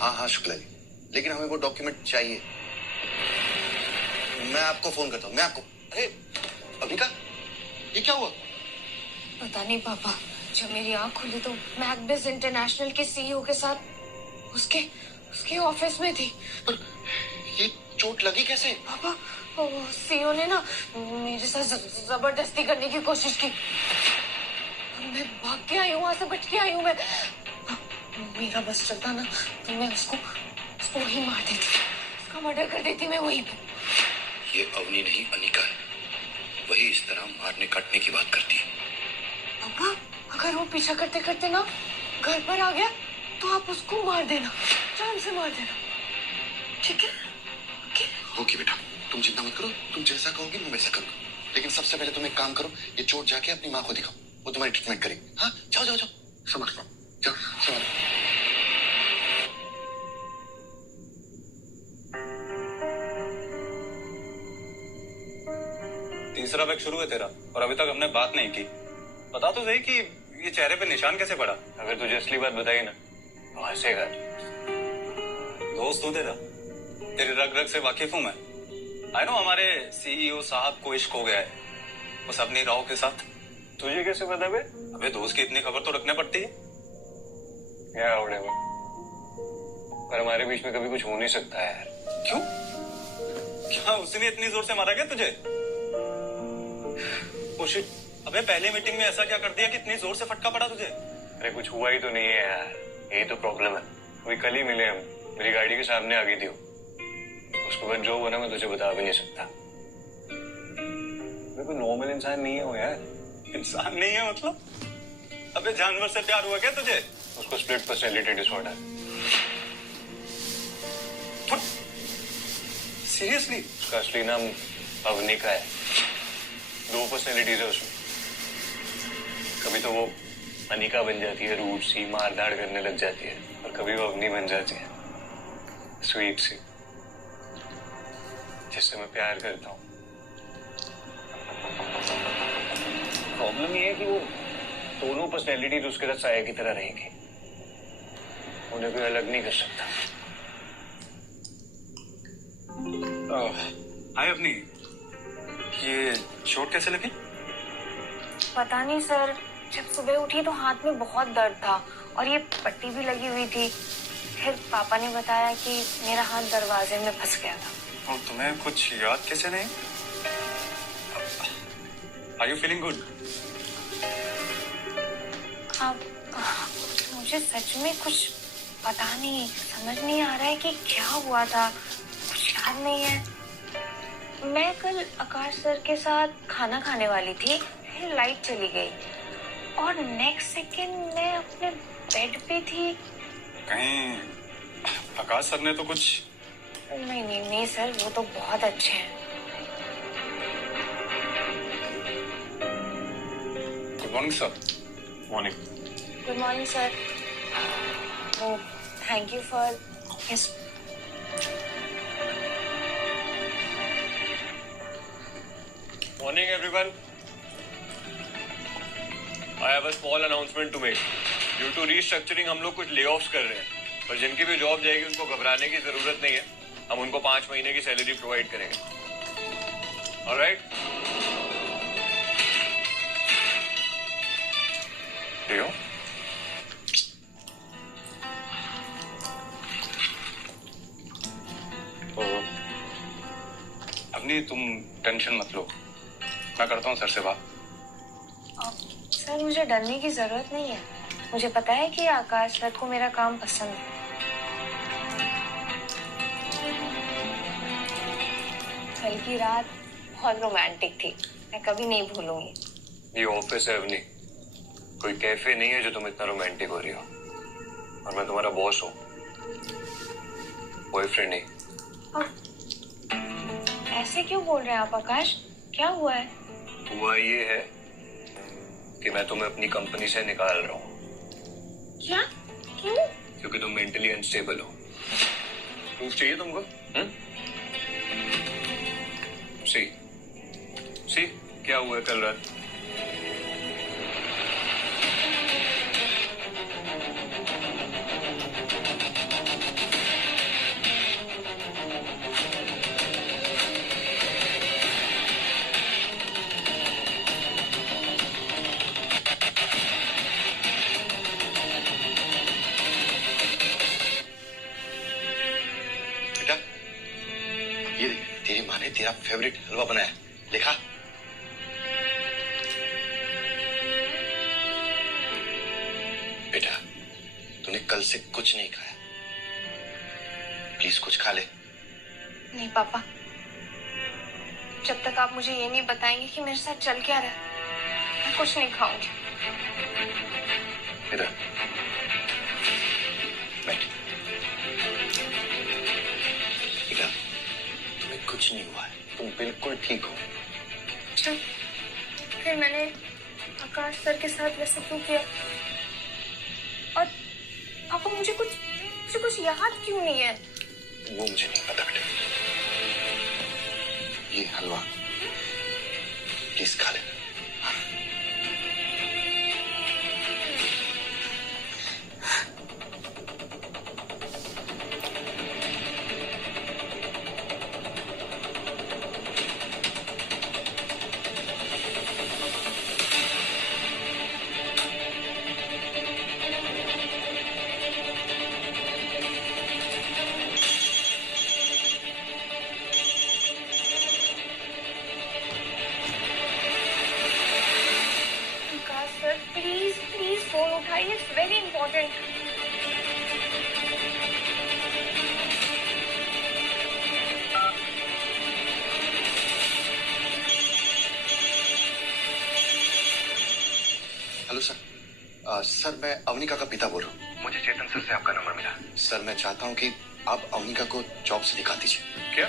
हाँ शुक्ला जी, लेकिन हमें वो डॉक्यूमेंट चाहिए। मैं आपको फोन करता हूँ। अरे अभिका, ये क्या हुआ? पता नहीं पापा, जब मेरी आंख खुली तो मैग्नस इंटरनेशनल के सीईओ के साथ उसके ऑफिस में थी। पर ये चोट लगी कैसे? पापा, सीईओ ने ना मेरे साथ जबरदस्ती करने की कोशिश की। मैं भाग के आई हूँ, वहां से बच के आई हूँ। मैं मेरा बस चलता ना तो मैं उसको वहीं मार देती, उसका मर्डर कर देती मैं वहीं पे। ये अवनी नहीं अनिका है, वही इस तरह मारने काटने की बात करती है। पापा, अगर वो पीछा करते करते ना घर पर आ गया तो आप उसको मार देना, जान से मार देना, ठीक है? ओके बेटा, तुम चिंता मत करो। तुम जैसा कहोगी मैं वैसा करूंगा। लेकिन सबसे पहले तुम एक काम करो, ये चोट जाके अपनी माँ को दिखाओ, वो तुम्हारी ट्रीटमेंट करेगी। हाँ जाओ। समझ लो, चल। तीसरा बैग शुरू है तेरा और अभी तक हमने बात नहीं की। बता तो सही कि ये चेहरे पे निशान कैसे पड़ा? अगर तुझे असली बात बताई ना तो हंसेगा। दोस्त हूँ तेरा, तेरी रग रग से वाकिफ हूँ मैं। आई नो हमारे सीईओ साहब को इश्क हो गया है उस अपनी राव के साथ। तुझे कैसे पता बे? अबे दोस्त की इतनी खबर तो रखने पड़ती है। क्या उड़े वो, पर हमारे बीच में कभी कुछ हो नहीं सकता है यार। क्यों? क्या उसने इतनी जोर से मारा क्या तुझे? ओ शिट, अबे पहली मीटिंग में ऐसा क्या कर दिया कि इतनी जोर से फटका पड़ा तुझे? अरे कुछ हुआ ही तो नहीं है यार, यही तो प्रॉब्लम है। अभी कल ही मिले हम, मेरी गाड़ी के सामने आ गई थी वो। उसके बाद जो बना मैं तुझे बता भी नहीं सकता। मैं कोई नॉर्मल इंसान नहीं है वो यार। इंसान नहीं है मतलब? अबे जानवर से प्यार हुआ क्या तुझे? उसको स्प्लिट पर्सनैलिटी डिसऑर्डर। सीरियसली? उसका असली नाम अवनिका है। 2 पर्सनैलिटीज है उसमें। कभी तो वो अनिका बन जाती है, रूट सी मार धाड़ करने लग जाती है, और कभी वो अवनी बन जाती है, स्वीट सी, जिससे मैं प्यार करता हूँ। प्रॉब्लम ये है कि वो दोनों पर्सनैलिटीज उसके साथ साया की तरह रहेंगी, उन्हें कोई अलग नहीं कर सकता। हाय अपनी, ये चोट कैसे लगी? पता नहीं सर, जब सुबह उठी तो हाथ में बहुत दर्द था और ये पट्टी भी लगी हुई थी। फिर पापा ने बताया कि मेरा हाथ दरवाजे में फंस गया था। और तुम्हें कुछ याद कैसे नहीं? Are you feeling good? अब मुझे सच में कुछ पता नहीं, समझ नहीं आ रहा है कि क्या हुआ था, कुछ याद नहीं है। मैं कल आकाश सर के साथ खाना खाने वाली थी, फिर लाइट चली गई और नेक्स्ट सेकंड मैं अपने बेड पे थी। कहीं आकाश सर ने तो कुछ? नहीं नहीं नहीं सर, वो तो बहुत अच्छे हैं। Good morning sir. Morning. Good morning sir. Oh thank you for his. Morning everyone. I have a small announcement to make. Due to restructuring हम लोग कुछ layoffs कर रहे हैं, पर जिनकी भी जॉब जाएगी उनको घबराने की जरूरत नहीं है। हम उनको 5 महीने की सैलरी प्रोवाइड करेंगे। Alright? लियो, अपनी तुम टेंशन मत लो, मैं करता हूँ सर से बात। सर मुझे डरने की जरूरत नहीं है, मुझे पता है कि आकाश सर को मेरा काम पसंद है। कल की रात बहुत रोमांटिक थी, मैं कभी नहीं भूलूंगी। ये ऑफिस है अवनी, कोई कैफे नहीं है जो तुम इतना रोमांटिक हो रही हो। और मैं तुम्हारा बॉस हूँ, बॉयफ्रेंड नहीं। ऐसे क्यों बोल रहे हैं आप आकाश, क्या हुआ है? हुआ ये है कि मैं तुम्हें अपनी कंपनी से निकाल रहा हूँ। क्या? क्यों? क्योंकि तुम मेंटली अनस्टेबल हो। प्रूफ चाहिए तुमको? सी क्या हुआ कल रात? ये देख, तेरी माँ ने तेरा फेवरेट हलवा बनाया, देखा? बेटा, तूने कल से कुछ नहीं खाया, प्लीज कुछ खा ले। नहीं पापा, जब तक आप मुझे ये नहीं बताएंगे कि मेरे साथ चल क्या रहा है, मैं कुछ नहीं खाऊंगी। बेटा बैठ। बेटा, तुम्हें कुछ नहीं हुआ है, तुम बिल्कुल ठीक हो। अच्छा, फिर मैंने आकाश सर के साथ वैसे क्यों किया? और पापा मुझे कुछ याद क्यों नहीं है? वो मुझे नहीं पता बेटा। ये हलवा प्लीज खा लेना। सर प्लीज प्लीज फोन उठाइए, it's very important. Hello sir. Sir मैं अवनिका का पिता बोल रहा हूँ। मुझे चेतन सर से आपका नंबर मिला। सर मैं चाहता हूँ कि आप अवनिका को जॉब से निकाल दीजिए। क्या?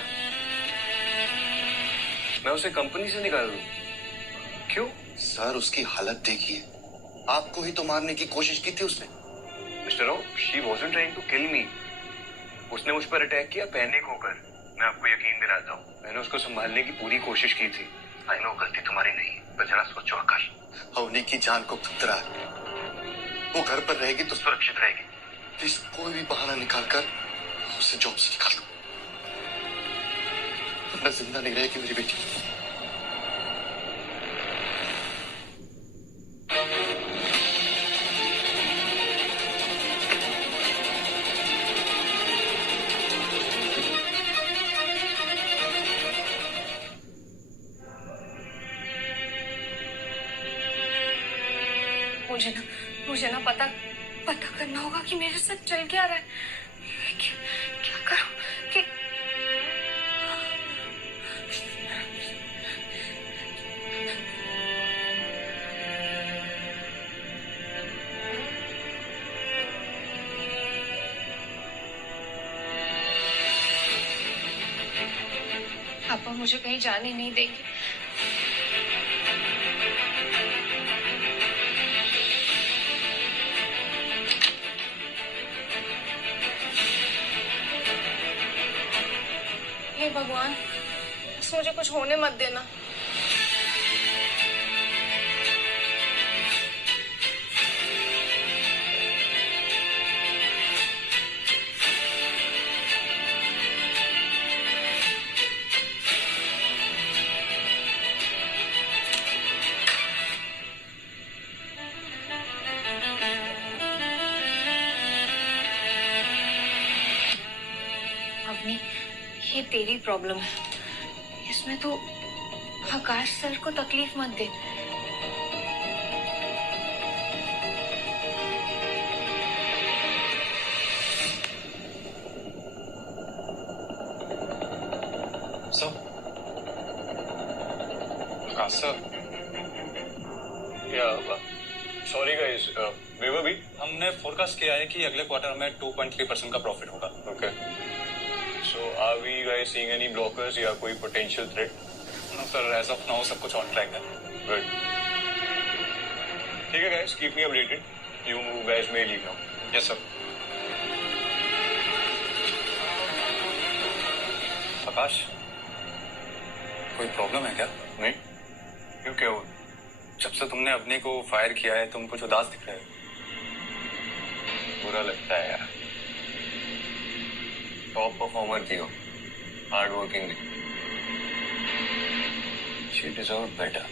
मैं उसे कंपनी से निकाल दूं? क्यों? सर उसकी हालत देखिए, आपको ही तो मारने की कोशिश की थी उसने। Mister Rao, she wasn't trying to kill me. उसने मुझ पर अटैक किया पैनिक होकर। मैं आपको यकीन दिलाता हूँ, मैंने उसको संभालने की पूरी कोशिश की थी। आई नो गलती तुम्हारी नहीं, पर जरा सोचो आकाश, अवनी की जान को खतरा है। वो घर पर रहेगी तो सुरक्षित रहेगी। प्लीज कोई भी बहाना निकालकर उसे जॉब से निकाल दो, वरना जिंदा नहीं रहेगी मेरी बेटी। मुझे ना पता करना होगा कि मेरे साथ चल क्या रहा है। क्या करूं कि पापा मुझे कहीं जाने नहीं देंगे। हे भगवान, बस मुझे कुछ होने मत देना। अवनी, ये तेरी प्रॉब्लम है, इसमें तो आकाश सर को तकलीफ मत दे। सर, आकाश सर, सॉरी गाइस, वेवर भी हमने फोरकास्ट किया है कि अगले क्वार्टर में 2.3% का प्रॉफिट होगा। Okay, so are we guys seeing any blockers या कोई potential threat? No sir, as of now सब कुछ ऑन ट्रैक है। गुड, ठीक है guys, keep me updated. You guys may leave now. Yes sir. Akash, कोई प्रॉब्लम है क्या? नहीं, क्यों, क्या हुआ? जब से तुमने अपने को फायर किया है तुम कुछ उदास दिख रहे हो। बुरा लगता है यार, टॉप परफॉर्मर थी हो, हार्ड वर्किंग थी, शी डिजर्व बेटर।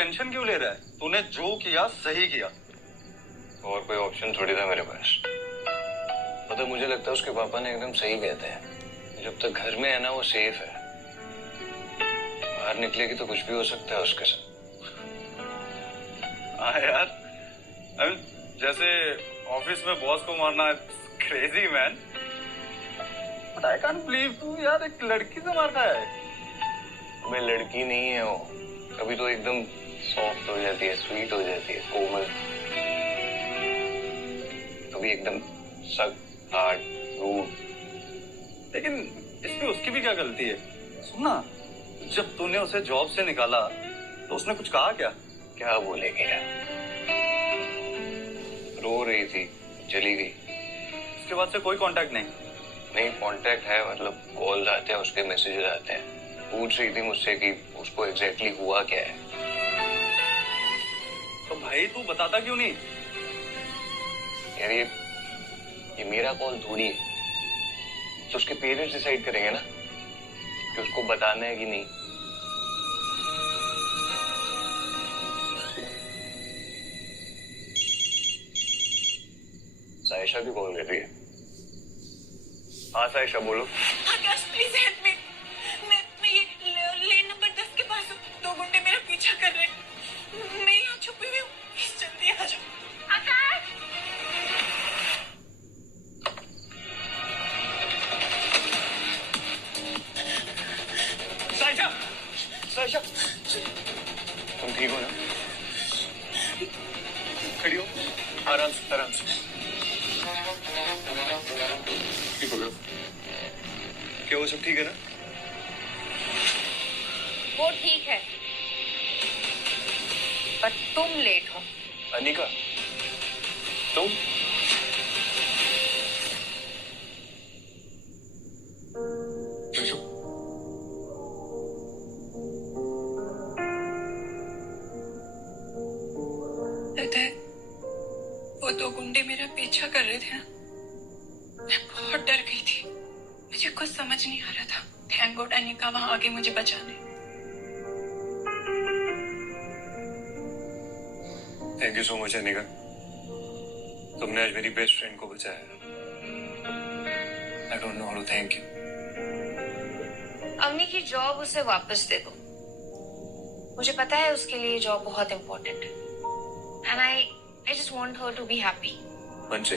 टेंशन क्यों ले रहा है? तूने जो किया सही किया। और कोई ऑप्शन थोड़ी था मेरे पास। पता मुझे लगता है उसके पापा ने एकदम सही कहते हैं, जब तक घर में है ना वो सेफ है, बाहर निकलेगी तो कुछ भी हो सकता है उसके साथ। हाँ यार, जैसे ऑफिस में बॉस को मारना crazy man, but I can't believe तू यार एक लड़की से मार खाया है। मैं लड़की नहीं है वो, कभी तो एकदम सॉफ्ट हो जाती है, स्वीट हो जाती है, कोमल, कभी एकदम सख्त, हार्ड, रूड। लेकिन इसमें उसकी भी क्या गलती है? सुना, जब तूने उसे जॉब से निकाला तो उसने कुछ कहा क्या? क्या बोलेगी यार, रो रही थी, चली गई। उसके बाद से कोई कांटेक्ट नहीं? नहीं, कांटेक्ट है, मतलब कॉल आते हैं उसके, मैसेजेस आते हैं। पूछ रही थी मुझसे कि उसको एग्जैक्टली हुआ क्या है। तो भाई तू बताता क्यों नहीं? यार ये मेरा कॉल थोड़ी है, तो उसके पेरेंट्स डिसाइड करेंगे ना कि उसको बताना है कि नहीं। साइशा भी कॉल कर रही है। हाँ साइशा बोलो। आकाश प्लीज हेल्प मी। मैं ये लेन नंबर 10 के पास हूँ। 2 गुंडे मेरा पीछा कर रहे हैं। मैं यहाँ छुपी हुई हूँ, प्लीज जल्दी आ जाओ। आकाश! साइशा, साइशा, तुम ठीक हो ना? खड़ी हो, आराम से, आराम से। ठीक हो गया? क्या वो सब ठीक है ना? वो ठीक है, पर तुम लेट हो। अनिका, तुम? लगता है वो 2 गुंडे मेरा पीछा कर रहे थे ना, मैं बहुत डर गई थी। मुझे कुछ समझ नहीं आ रहा था। थैंक गॉड अनिका वहां आगे मुझे बचाने। Thank you so much Anika, तुमने आज मेरी बेस्ट फ्रेंड को बचाया। I don't know how to thank you. Avni की जॉब उसे वापस दे दो। मुझे पता है उसके लिए जॉब बहुत इम्पोर्टेंट है, and I just want her to be happy. मनसे,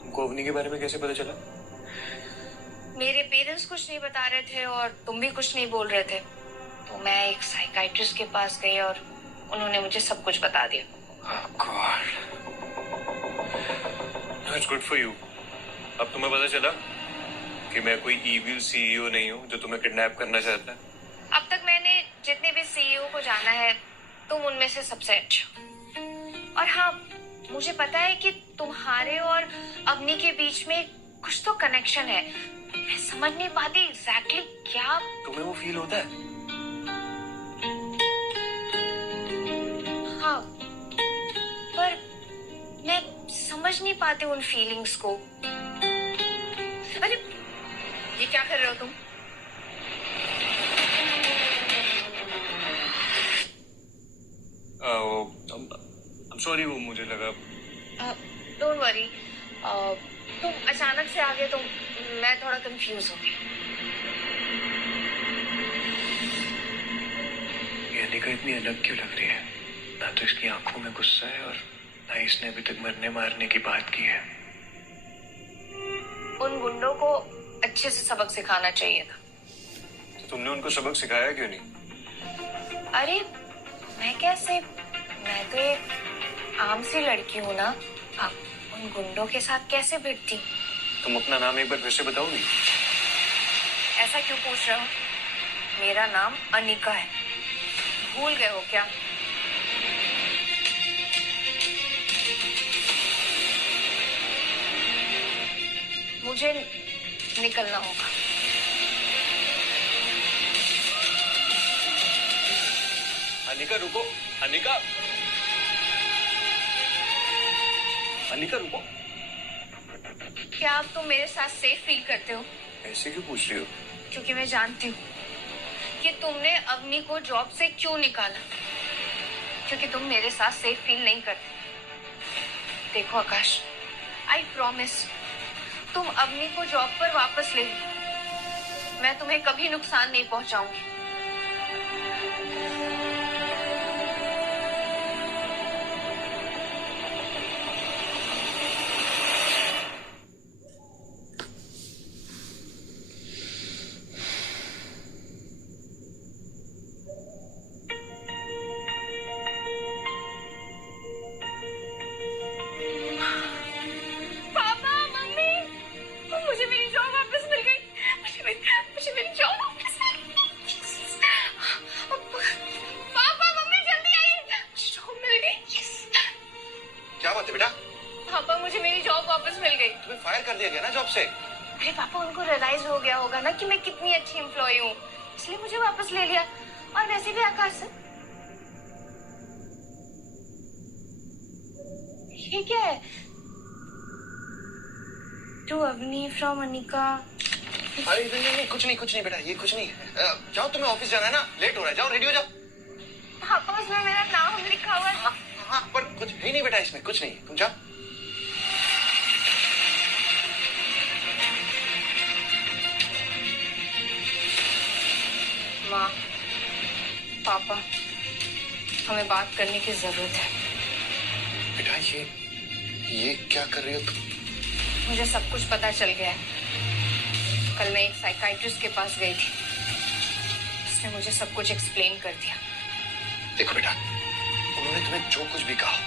तुमको अवनी के बारे में कैसे पता चला? मेरे पेरेंट्स कुछ नहीं बता रहे थे और तुम भी कुछ नहीं बोल रहे थे, तो मैं एक साइकाइट्रिस्ट के पास गई और उन्होंने मुझे सब कुछ बता दिया। Oh God. That's good for you. अब तुम्हें पता चला कि मैं कोई इविल सीईओ नहीं हूँ जो तुम्हें किडनैप करना चाहता है। अब तक मैंने जितने भी सीईओ को जाना है, तुम उनमें से सबसे अच्छा। और हाँ, मुझे पता है कि तुम्हारे और अवनी के बीच में कुछ तो कनेक्शन है। मैं समझ नहीं पाती एग्जैक्टली क्या। तुम्हें वो फील होता है? हाँ, पर मैं समझ नहीं पाती उन फीलिंग्स को। अरे ये क्या कर रहे हो तुम? I'm sorry, वो मुझे लगा। डोंट वरी, तुम अचानक से आ गए तो मैं थोड़ा कंफ्यूज हो गई। ये अनिका इतनी अलग क्यों लग रही है? ना तो इसकी आंखों में गुस्सा है और ना इसने अभी तक मरने मारने की बात की है। उन गुंडों को अच्छे से सबक सिखाना चाहिए था। तो तुमने उनको सबक सिखाया क्यों नहीं? अरे मैं कैसे, मैं तो एक आम सी लड़की हूँ ना, अब उन गुंडों के साथ कैसे भिड़ती? तुम अपना नाम एक बार फिर से बताओगी? ऐसा क्यों पूछ रहे हो? मेरा नाम अनिका है, भूल गए हो क्या? मुझे निकलना होगा। अनिका रुको, अनिका, अनिका रुको। क्या अब तुम मेरे साथ सेफ फील करते हो? ऐसे क्यों पूछ रही हो? क्योंकि मैं जानती हूँ कि तुमने अवनी को जॉब से क्यों निकाला, क्योंकि तुम मेरे साथ सेफ फील नहीं करते। देखो आकाश, आई प्रॉमिस, तुम अवनी को जॉब पर वापस ले लो, मैं तुम्हें कभी नुकसान नहीं पहुंचाऊंगी। क्या बात है बेटा? पापा मुझे मेरी जॉब वापस मिल गई। तुम्हें फायर कर दिया गया ना जॉब से? अरे पापा, उनको रियलाइज हो गया होगा ना कि मैं कितनी अच्छी एम्प्लॉय हूँ, इसलिए मुझे वापस ले लिया। और वैसे भी आकाश सर, ये क्या है? To Avni from Anika. अरे नहीं, कुछ नहीं बेटा, ये कुछ नहीं है। जाओ, तुम्हें ऑफिस जाना है ना, लेट हो रहा है, जाओ रेडी हो जाओ। पापा उसमें मेरा नाम लिखा हुआ है। हाँ, पर कुछ है नहीं बेटा, इसमें कुछ नहीं, तुम जाओ। माँ, पापा, हमें बात करने की जरूरत है। बेटा ये क्या कर रही हो तुम? मुझे सब कुछ पता चल गया है। कल मैं एक साइकाइट्रिस्ट के पास गई थी, उसने मुझे सब कुछ एक्सप्लेन कर दिया। देखो बेटा, उन्होंने तुम्हें जो कुछ भी कहा,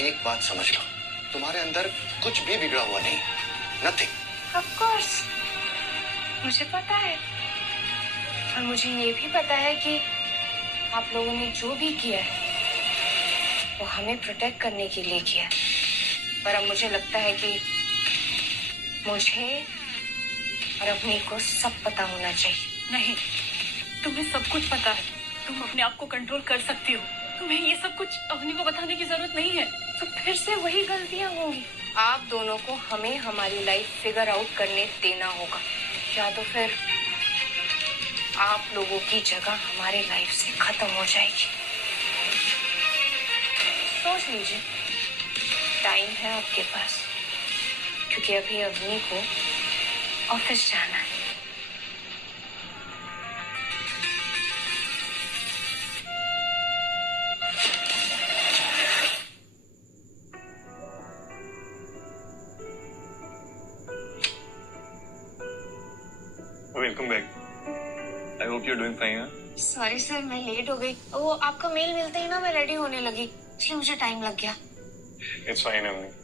एक बात समझ लो, तुम्हारे अंदर कुछ भी बिगड़ा हुआ नहीं, नथिंग। ऑफ कोर्स, मुझे पता है, और मुझे ये भी पता है कि आप लोगों ने जो भी किया है वो हमें प्रोटेक्ट करने के लिए किया है। पर अब मुझे लगता है कि मुझे और अपनी को सब पता होना चाहिए। नहीं, तुम्हें सब कुछ पता है, तुम अपने आप को कंट्रोल कर सकती हो, तुम्हें ये सब कुछ अवनी को बताने की जरूरत नहीं है। तो फिर से वही गलतियां होंगी। आप दोनों को हमें हमारी लाइफ फिगर आउट करने देना होगा, या तो फिर आप लोगों की जगह हमारे लाइफ से खत्म हो जाएगी। सोच लीजिए, टाइम है आपके पास, क्योंकि अभी अवनी को ऑफिस जाना है। Welcome back. I hope you are doing fine. Sorry sir, मैं लेट हो गई। वो आपका मेल मिलते ही ना मैं रेडी होने लगी, इसलिए मुझे टाइम लग गया। It's fine Avni.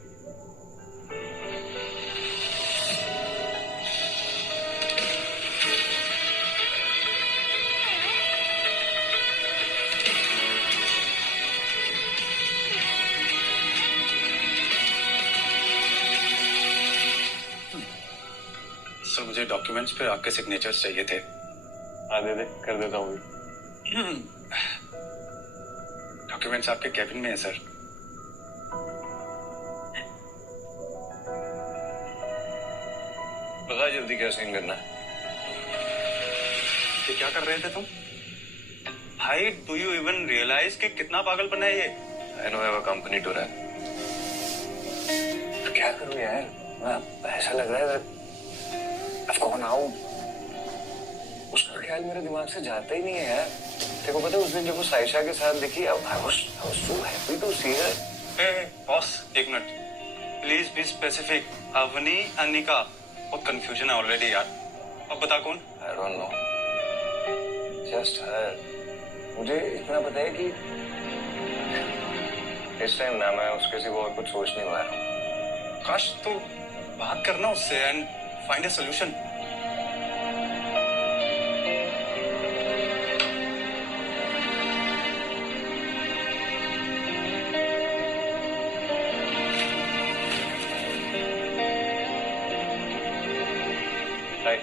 सर, मुझे डॉक्यूमेंट्स पे आपके सिग्नेचर्स चाहिए थे। हाँ दे, कर देता हूँ। डॉक्यूमेंट्स आपके कैबिन में है सर। बता जल्दी क्या सीन करना है। ये क्या कर रहे थे तुम? भाई, डू यू इवन रियलाइज कि कितना पागलपन है ये? I know, have a company to run. तो क्या करूँ यार, ऐसा लग रहा है I've gone out। उसका ख्याल मेरे दिमाग से जाता ही नहीं है यार। तेरे को पता है उस दिन जब वो साइशा के साथ दिखी, I was so happy to see her। Boss, एक minute, please be specific. Avni, Anika, बहुत कंफ्यूजन है ऑलरेडी यार। अब बता कौन? I don't know, just her। मुझे इतना पता है कि इस टाइम ना मैं उसके सिवा और कुछ सोच नहीं पा रहा हूँ। काश तो बात करना उससे एंड फाइंड अ सोल्यूशन। हाय,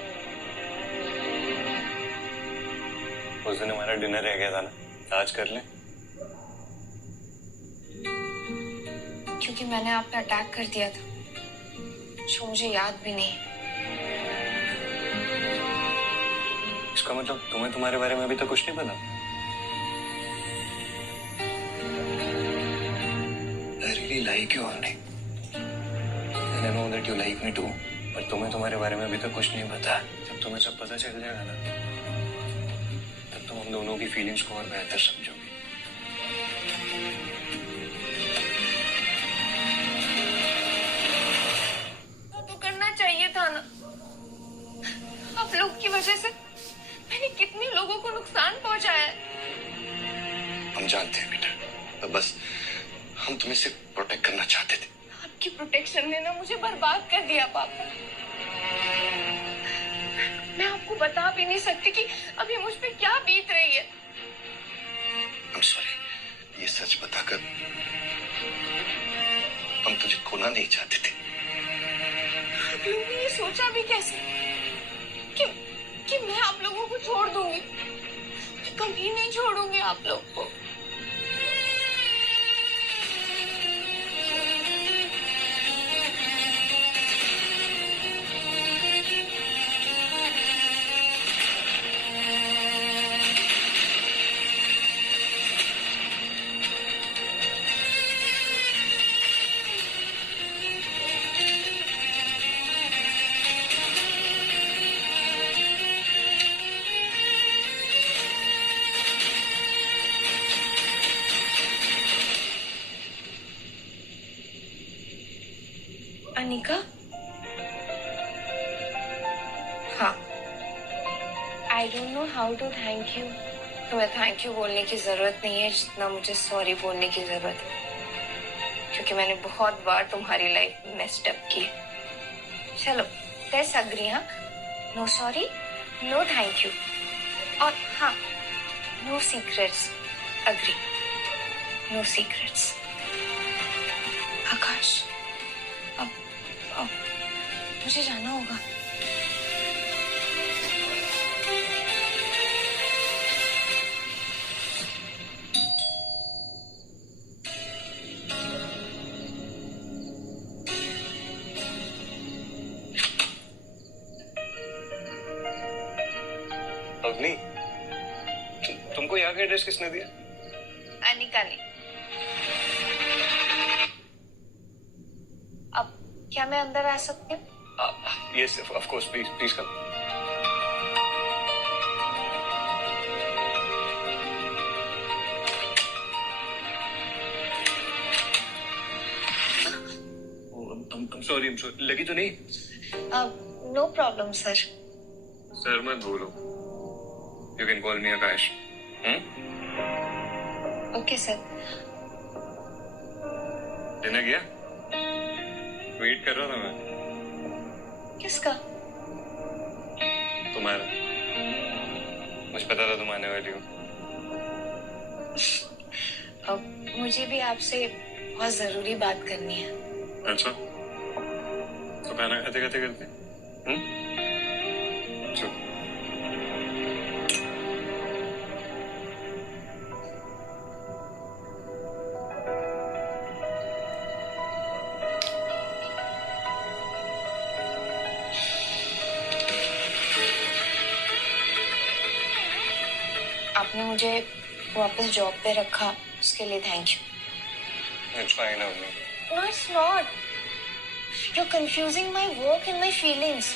उस दिन हमारा डिनर रह गया था ना, आज कर लें? क्योंकि मैंने आप पे अटैक कर दिया था, जो मुझे याद भी नहीं। इसका मतलब तुम्हें तुम्हारे बारे में अभी तक कुछ नहीं पता? I really like you, Avni. And I know that you like me too. पर तुम्हें तुम्हारे बारे में अभी तक कुछ नहीं पता। जब तुम्हें सब पता चल जाएगा ना, तब तुम हम दोनों की फीलिंग्स को और बेहतर समझोगे। तो करना चाहिए था ना। आप लोग की वजह से मैंने कितने लोगों को नुकसान पहुंचाया है। हम जानते हैं बेटा, तो बस हम तुम्हें सिर्फ प्रोटेक्ट करना चाहते थे। आपकी प्रोटेक्शन ने ना मुझे बर्बाद कर दिया पापा। मैं आपको बता भी नहीं सकती कि अभी मुझ पे क्या बीत रही है। I'm sorry, ये सच बताकर हम तुझे खोना नहीं चाहते थे। आप लोगों ने ये सोचा भी कैसे कि मैं आप लोगों को छोड़ दूंगी? मैं कभी नहीं छोड़ूंगी आप लोग को। अनिका, हाँ, I don't know how to thank you. तुम्हें थैंक यू बोलने की जरूरत नहीं है जितना मुझे सॉरी बोलने की जरूरत है, क्योंकि मैंने बहुत बार तुम्हारी लाइफ में मेस्ड अप की। चलो, लेट्स अग्री। हाँ, no sorry, no thank you, और हाँ, no secrets. Agree, no secrets. Akash, अब मुझे जाना होगा। अग्नि, तुमको यहाँ का एड्रेस किसने दिया? अनिका ने। अब क्या मैं अंदर आ सकती हूँ? Yes, of course, please come. I'm sorry. लगी तो नहीं? No problem sir. सर मत बोलो। You can call me Akash. Okay sir. Dinner किया? वेट कर रहा था मैं। किसका? तुम्हारा। मुझे पता था तुम आने वाली हो। अब मुझे भी आपसे बहुत जरूरी बात करनी है। अच्छा, तो खाना खाते खाते करते? चलो। आपने मुझे वापस जॉब पे रखा, उसके लिए thank you. It's fine, Avni. No, it's not. You're confusing my work and my feelings.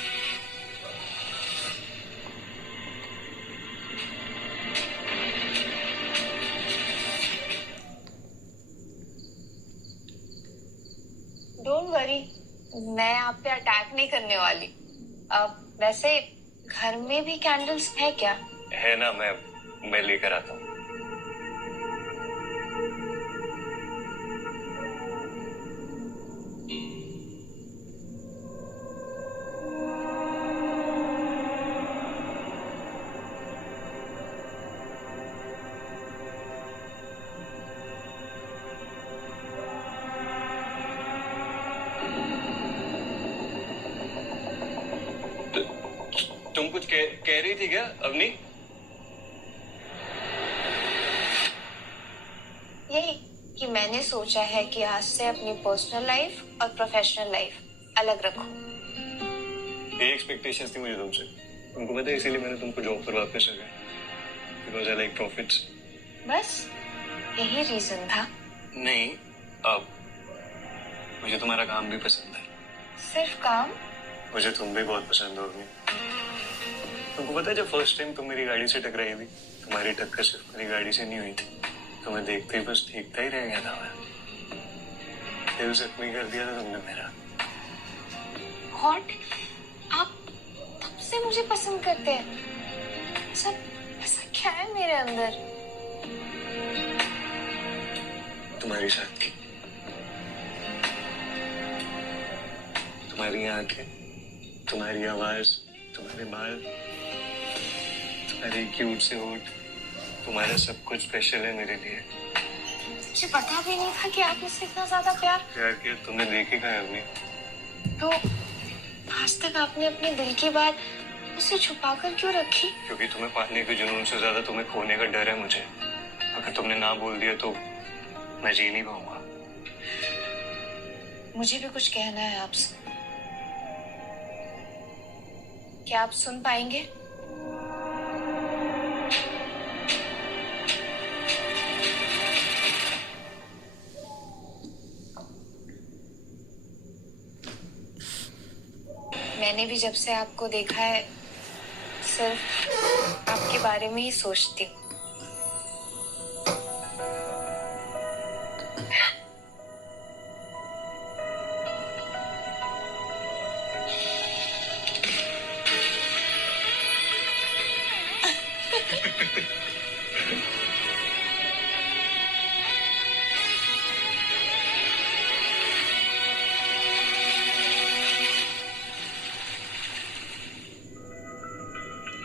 Don't worry, मैं आप पे अटैक नहीं करने वाली। अब वैसे घर में भी कैंडल्स है क्या? है ना, मैं लेकर आता हूँ। तुम कुछ कह रही थी क्या अवनी? यही कि मैंने सोचा है कि आज से अपनी पर्सनल लाइफ और प्रोफेशनल लाइफ अलग रखूं। ये एक्सपेक्टेशंस थी मुझे तुमसे। तुमको पता है इसीलिए मैंने तुमको जॉब पर वापस लगाया, बिकॉज आई लाइक प्रॉफिट्स। बस यही रीजन था? नहीं, अब मुझे तुम्हारा काम भी पसंद है। सिर्फ काम? मुझे तुम भी बहुत पसंद हो अवनी। तुमको पता है जब फर्स्ट टाइम तुम मेरी गाड़ी से टकराई थी, तुम्हारी टक्कर सिर्फ मेरी गाड़ी से नहीं हुई थी, तुम्हें देखते ही बस देखता ही रह गया था मैं। दिल जख्मी कर दिया था तुमने मेरा। व्हाट? आप तब से मुझे पसंद करते हैं? सब ऐसा क्या है मेरे अंदर? तुम्हारी सादगी, तुम्हारी आंखें, तुम्हारी आवाज, तुम्हारे बाल, तुम्हारे क्यूट से होठ, तुम्हारा सब कुछ स्पेशल है मेरे लिए। मुझे पता भी नहीं था कि आप मुझसे इतना ज्यादा प्यार किया तुमने देखी कहा अवनी? तो आज तक आपने अपने दिल की बात मुझसे छुपाकर क्यों रखी? क्योंकि तुम्हें पाने के जुनून से ज्यादा तुम्हें खोने का डर है मुझे। अगर तुमने ना बोल दिया तो मैं जी नहीं पाऊंगा। मुझे भी कुछ कहना है आपसे, क्या आप सुन पाएंगे? मैंने भी जब से आपको देखा है सिर्फ आपके बारे में ही सोचती हूँ।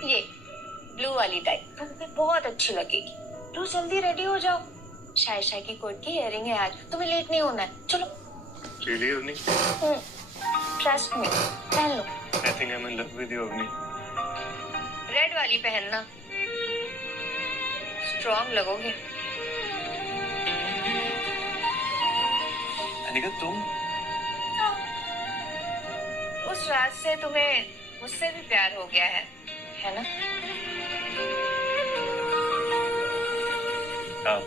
ये ब्लू वाली टाई तुम पे बहुत अच्छी लगेगी। तू जल्दी रेडी हो जाओ, शायशा की कोट की इयरिंग है आज, तुम्हें लेट नहीं होना है। चलो। Really, अवनी? ट्रस्ट मी, पहन लो। I think I'm in love with you, Avni. Red वाली पहनना, स्ट्रॉन्ग लगोगे। अनिका तुम? उस रात से तुम्हें मुझसे भी प्यार हो गया है ना? हाँ।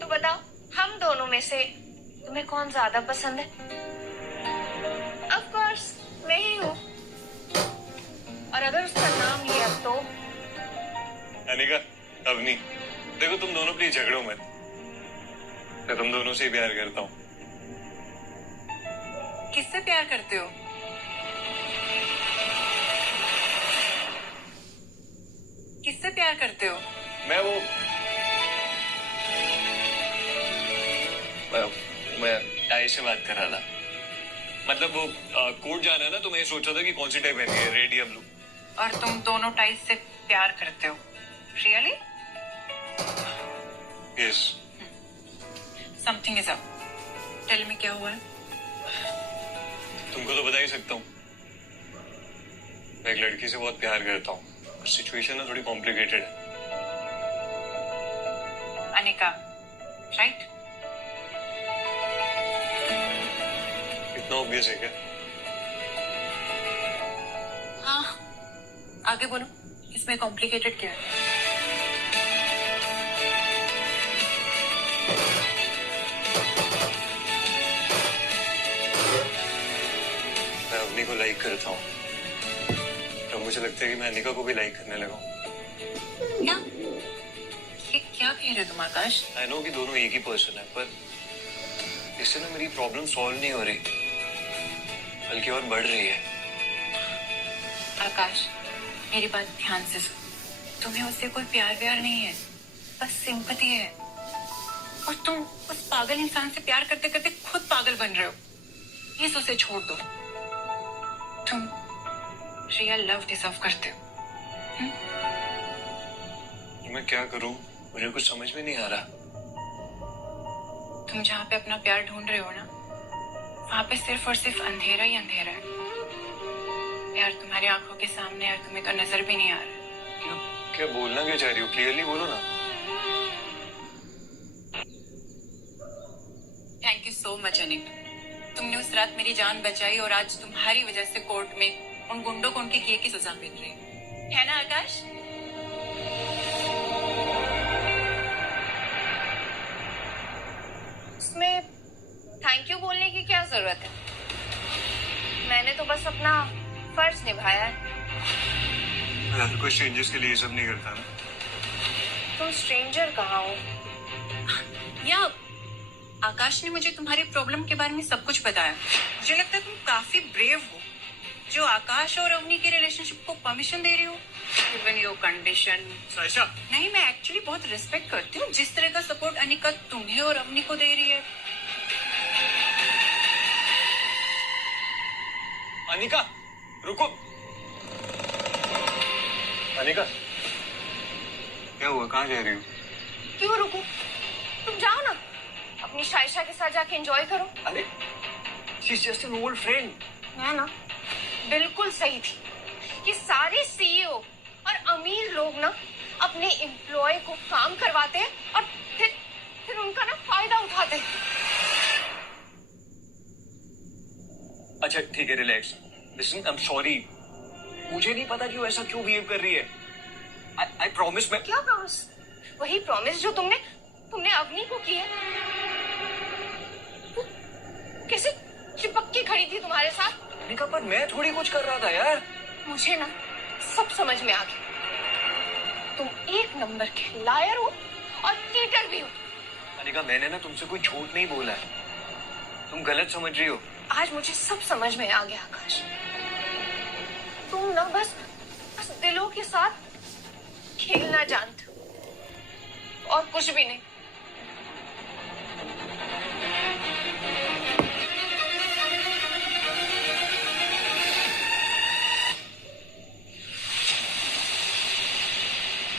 तो बताओ, हम दोनों में से तुम्हें कौन ज्यादा पसंद है? ऑफ कोर्स मैं ही हूँ। और अगर उसका नाम लिया तो? अनिका, अवनी, देखो तुम दोनों प्लीज झगड़ो मत। मैं तुम दोनों से ही प्यार करता हूँ। किससे प्यार करते हो? किससे प्यार करते हो? मैं टाई से बात कर रहा था। मतलब वो कोट जाना है ना, तो मैं सोचा था कि कौन सी टाई पहनी है, रेड या ब्लू। और तुम दोनों टाइप से प्यार करते हो? Really? Yes. Something is up. Tell me, क्या हुआ है? तुमको तो बता ही सकता हूँ, मैं एक लड़की से बहुत प्यार करता हूँ। सिचुएशन ना थोड़ी कॉम्प्लिकेटेड है। अनिका, राइट? इतना ऑब्वियस है क्या? हाँ, आगे बोलो, इसमें कॉम्प्लिकेटेड क्या है? मैं अवनी को लाइक करता हूँ, तो मुझे लगता है कि मैं अनिका को भी लाइक करने लगा हूँ। क्या? ये क्या कह रहे हो तुम आकाश? आई नो कि दोनों एक ही पर्सन है, पर इससे ना मेरी प्रॉब्लम सॉल्व नहीं हो रही, बल्कि और बढ़ रही है। आकाश, मेरी बात ध्यान से सुन। तुम्हें उससे कोई प्यार व्यार नहीं है, बस सिंपैथी है। और तुम उस पागल इंसान से प्यार करते करते खुद पागल बन रहे हो। प्लीज उसे छोड़ दो। तुम रियल लव डिजर्व करते हो। मैं क्या करूं, मुझे कुछ समझ में नहीं आ रहा। तुम जहाँ पे अपना प्यार ढूंढ रहे हो ना, वहां पे सिर्फ और सिर्फ अंधेरा ही अंधेरा है। प्यार तुम्हारी आंखों के सामने है और तुम्हें तो नजर भी नहीं आ रहा। क्या बोलना क्या चाह रही हो? क्लियरली बोलो ना। Thank you so much Anik. तुमने उस रात मेरी जान बचाई और आज तुम्हारी वजह से कोर्ट में उन गुंडों को उनके किए की सजा मिल रही है ना आकाश? इसमें थैंक यू बोलने की क्या जरूरत है? मैंने तो बस अपना फर्ज निभाया है। हर कोई स्ट्रेंजर्स के लिए ये सब नहीं करता ना। तुम स्ट्रेंजर कहाँ हो? या आकाश ने मुझे तुम्हारी प्रॉब्लम के बारे में सब कुछ बताया। मुझे लगता है तुम काफी ब्रेव हो जो आकाश और अवनी के रिलेशनशिप को परमिशन दे रही हो, इवन योर कंडीशन। साइशा, नहीं, मैं एक्चुअली बहुत रिस्पेक्ट करती हूँ जिस तरह का सपोर्ट अनिका तुम्हें और अवनी को दे रही है। अनिका रुको। अनिका क्या हुआ, कहाँ जा रही हो? क्यों रुको? तुम जाओ ना, अपनी शाइशा के साथ जाके एंजॉय करो। अरे she is just an old friend. मैं ना बिल्कुल सही थी कि सारे सीईओ और अमीर लोग ना अपने एम्प्लॉय को काम करवाते हैं और फिर उनका ना फायदा उठाते हैं। अच्छा ठीक है, relax. Listen, I am sorry. मुझे नहीं पता कि वो ऐसा क्यों बिहेव कर रही है। I promise. मैं क्या प्रॉमिस? वही प्रॉमिस जो तुमने अवनी को की है। वो कैसे चिपक के खड़ी थी तुम्हारे साथ? अनिका, पर मैं थोड़ी कुछ कर रहा था यार। मुझे ना सब समझ में आ गया। तुम एक नंबर के लायर हो और चीटर भी हो। अनिका, मैंने ना तुमसे कोई झूठ नहीं बोला है, तुम गलत समझ रही हो। आज मुझे सब समझ में आ गया आकाश। तुम ना बस दिलों के साथ खेलना जानते हो और कुछ भी नहीं।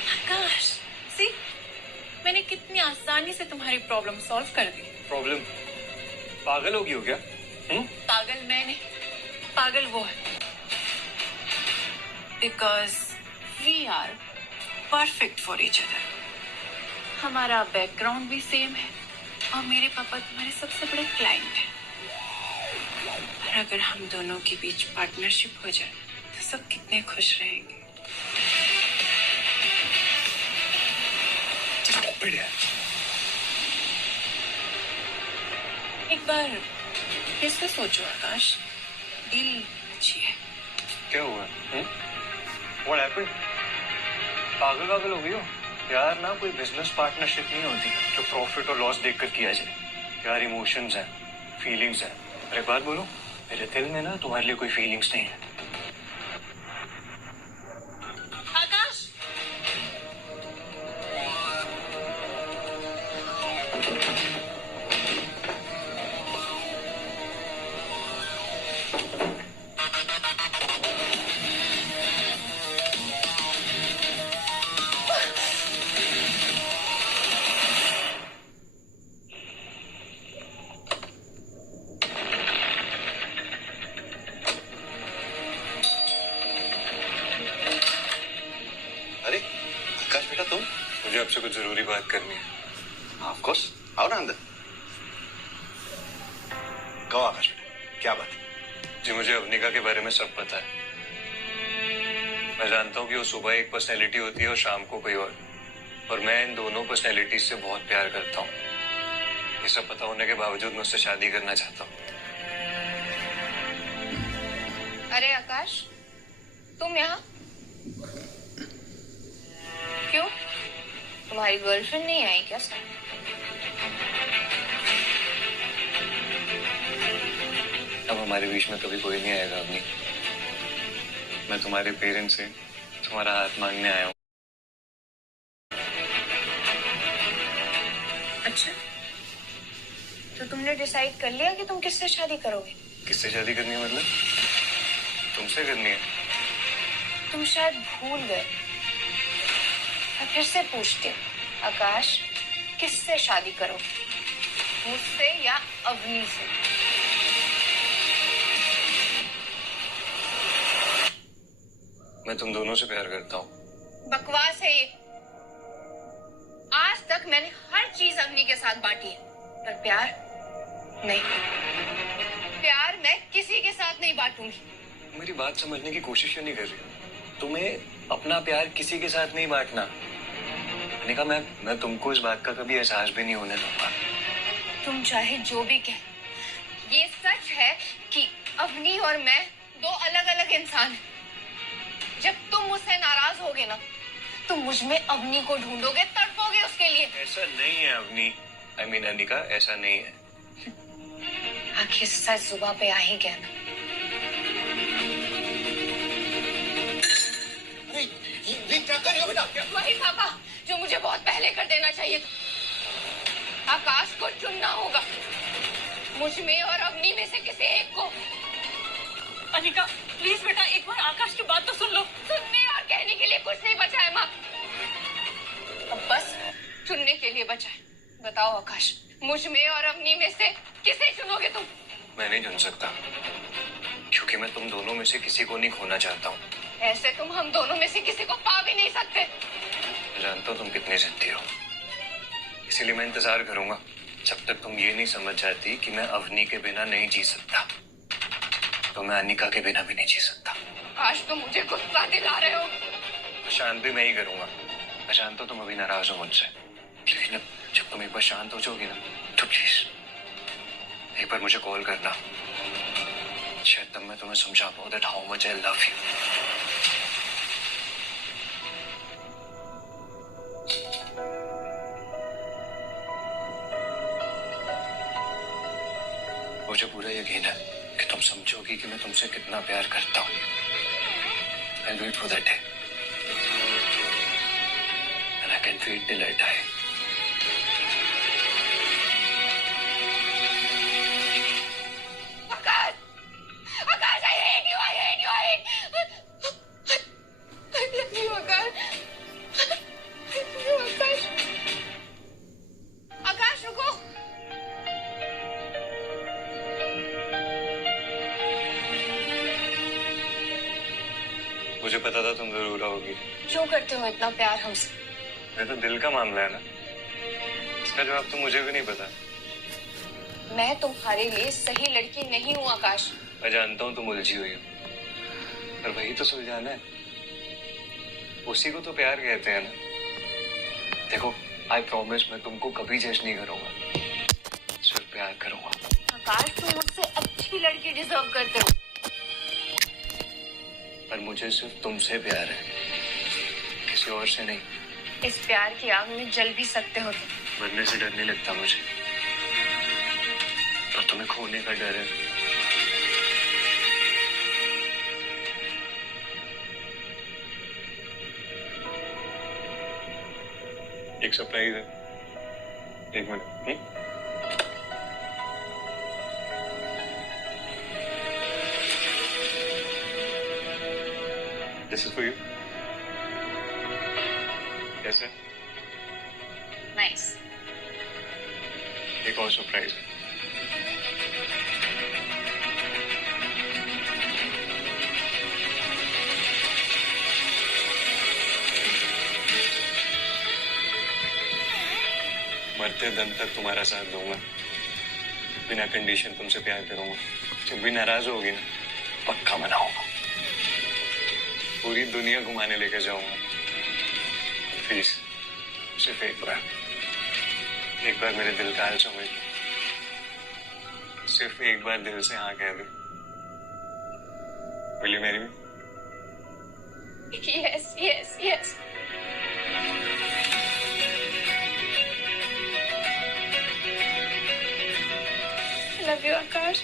आकाश, सी, मैंने कितनी आसानी से तुम्हारी प्रॉब्लम सॉल्व कर दी। प्रॉब्लम? पागल होगी हो क्या? पागल मैं नहीं, पागल वो है। Because we are perfect for each other. हमारा बैकग्राउंड भी सेम है और मेरे पापा तुम्हारे सबसे बड़े क्लाइंट हैं। और अगर हम दोनों के बीच पार्टनरशिप हो जाए तो सब कितने खुश रहेंगे। एक बार फिर से सोचो आकाश, डील अच्छी है। क्या हुआ? What happened? पागल हो गई हो यार। ना कोई बिजनेस पार्टनरशिप नहीं होती जो प्रॉफिट और लॉस देखकर किया जाए यार। इमोशंस हैं, फीलिंग्स हैं। और एक बात बोलो, मेरे दिल में ना तुम्हारे लिए कोई फीलिंग्स नहीं है। आकाश, अरे आकाश बेटा, तुम? मुझे आपसे कुछ जरूरी बात करनी है। ऑफ कोर्स, आओ ना अंदर। कहो आकाश बेटा, क्या बात है? जी, मुझे अवनिका के बारे में सब पता है। मैं जानता हूँ कि वो सुबह एक पर्सनैलिटी होती है और शाम को कोई और मैं इन दोनों पर्सनैलिटीज से बहुत प्यार करता हूँ। ये सब पता होने के बावजूद मैं उससे शादी करना चाहता हूँ। अरे आकाश, तुम यहाँ क्यों? तुम्हारी गर्लफ्रेंड नहीं आई क्या? अब हमारे बीच में कभी कोई नहीं आएगा अवनी। मैं तुम्हारे पेरेंट्स से तुम्हारा हाथ मांगने आया हूँ। अच्छा, तो तुमने डिसाइड कर लिया कि तुम किससे शादी करोगे? किससे शादी करनी है मतलब? तुमसे करनी है। तुम शायद भूल गए। मैं फिर से पूछती हूँ आकाश, किससे शादी करोगे? मुझसे या अवनी से? मैं तुम दोनों से प्यार करता हूँ। बकवास है ये। आज तक मैंने हर चीज अवनी के साथ बांटी है, पर प्यार नहीं। प्यार मैं किसी के साथ नहीं बांटूंगी। मेरी बात समझने की कोशिश क्यों नहीं कर रही? तुम्हें अपना प्यार किसी के साथ नहीं बांटना। अनिका, मैं तुमको इस बात का कभी एहसास भी नहीं होने दूंगा। तुम चाहे जो भी कह, ये सच है कि अवनी और मैं दो अलग अलग इंसान हैं। जब तुम मुझसे नाराज होगे ना, तुम मुझ में अवनी को ढूंढोगे, तड़पोगे उसके लिए। ऐसा नहीं है अवनी। I mean, अनिका, ऐसा नहीं है। आखिर सच जुबां पे आ ही गया ना। क्या कर रही हो बेटा? वही पापा जो मुझे बहुत पहले कर देना चाहिए था। आकाश को चुनना होगा, मुझ में और अवनी में से किसी एक को। अनिका प्लीज बेटा, एक बार आकाश की बात तो सुन लो। सुनने और कहने के लिए कुछ नहीं बचा है माँ, अब बस चुनने के लिए बचा है। बताओ आकाश, मुझ में और अवनी में से किसे चुनोगे तुम? मैं नहीं चुन सकता, क्योंकि मैं तुम दोनों में से किसी को नहीं खोना चाहता हूँ। ऐसे तुम हम दोनों में से किसी को पा भी नहीं सकते। मैं जानता हूँ तुम कितनी जिद्दी हो, इसीलिए मैं इंतजार करूंगा जब तक तुम ये नहीं समझ जाती कि मैं अवनी के बिना नहीं जी सकता, तो मैं अनिका के बिना भी नहीं जी सकता। आकाश तुम मुझे गुस्सा दिला रहे हो। शांत भी मैं ही करूंगा। मैं जानता हूँ तुम अभी नाराज हो मुझसे, लेकिन जब तुम एक बार शांत हो जाओगी ना, तो प्लीज एक बार मुझे कॉल करना। शायद तब मैं तुम्हें समझा पाऊँ that how much I love you. मुझे पूरा यकीन है कि तुम समझोगी कि मैं तुमसे कितना प्यार करता हूँ। I'll wait for that day. And I can wait till I die. Akash, Akash, I hate you, I hate you, I love you, Akash. I love you, आकाश। आकाश रुको। मुझे पता था तुम जरूर आओगी। क्यों करते हो इतना प्यार हमसे? ये तो दिल का मामला है ना, इसका जवाब तो मुझे भी नहीं पता। मैं तुम्हारे लिए सही लड़की नहीं हूँ आकाश। मैं जानता हूँ तुम उलझी हुई हो, पर वही तो सुलझाना है, उसी को तो प्यार कहते हैं ना। देखो, आई प्रॉमिस मैं तुमको कभी जज नहीं करूंगा, सिर्फ प्यार करूंगा। आकाश तुम मुझसे अच्छी लड़की डिजर्व करते हो। पर मुझे सिर्फ तुमसे प्यार है, किसी और से नहीं। इस प्यार की आग में जल भी सकते हो तुम। मरने से डर नहीं लगता मुझे, पर तुम्हें खोने का डर है। एक सरप्राइज है, एक minute. This is for you. कैसे? नाइस। एक और सरप्राइज है। मरते दम तक तुम्हारा साथ दूंगा, बिना कंडीशन तुमसे प्यार करूंगा। जब भी नाराज होगी ना, पक्का मनाऊंगा, पूरी दुनिया घुमाने लेकर जाऊंगा। प्लीज सिर्फ एक बार मेरे दिल का हाल समझ लो, सिर्फ एक बार दिल से हाँ कह दो। Will you marry me? Yes, yes, yes. I love you, Akash.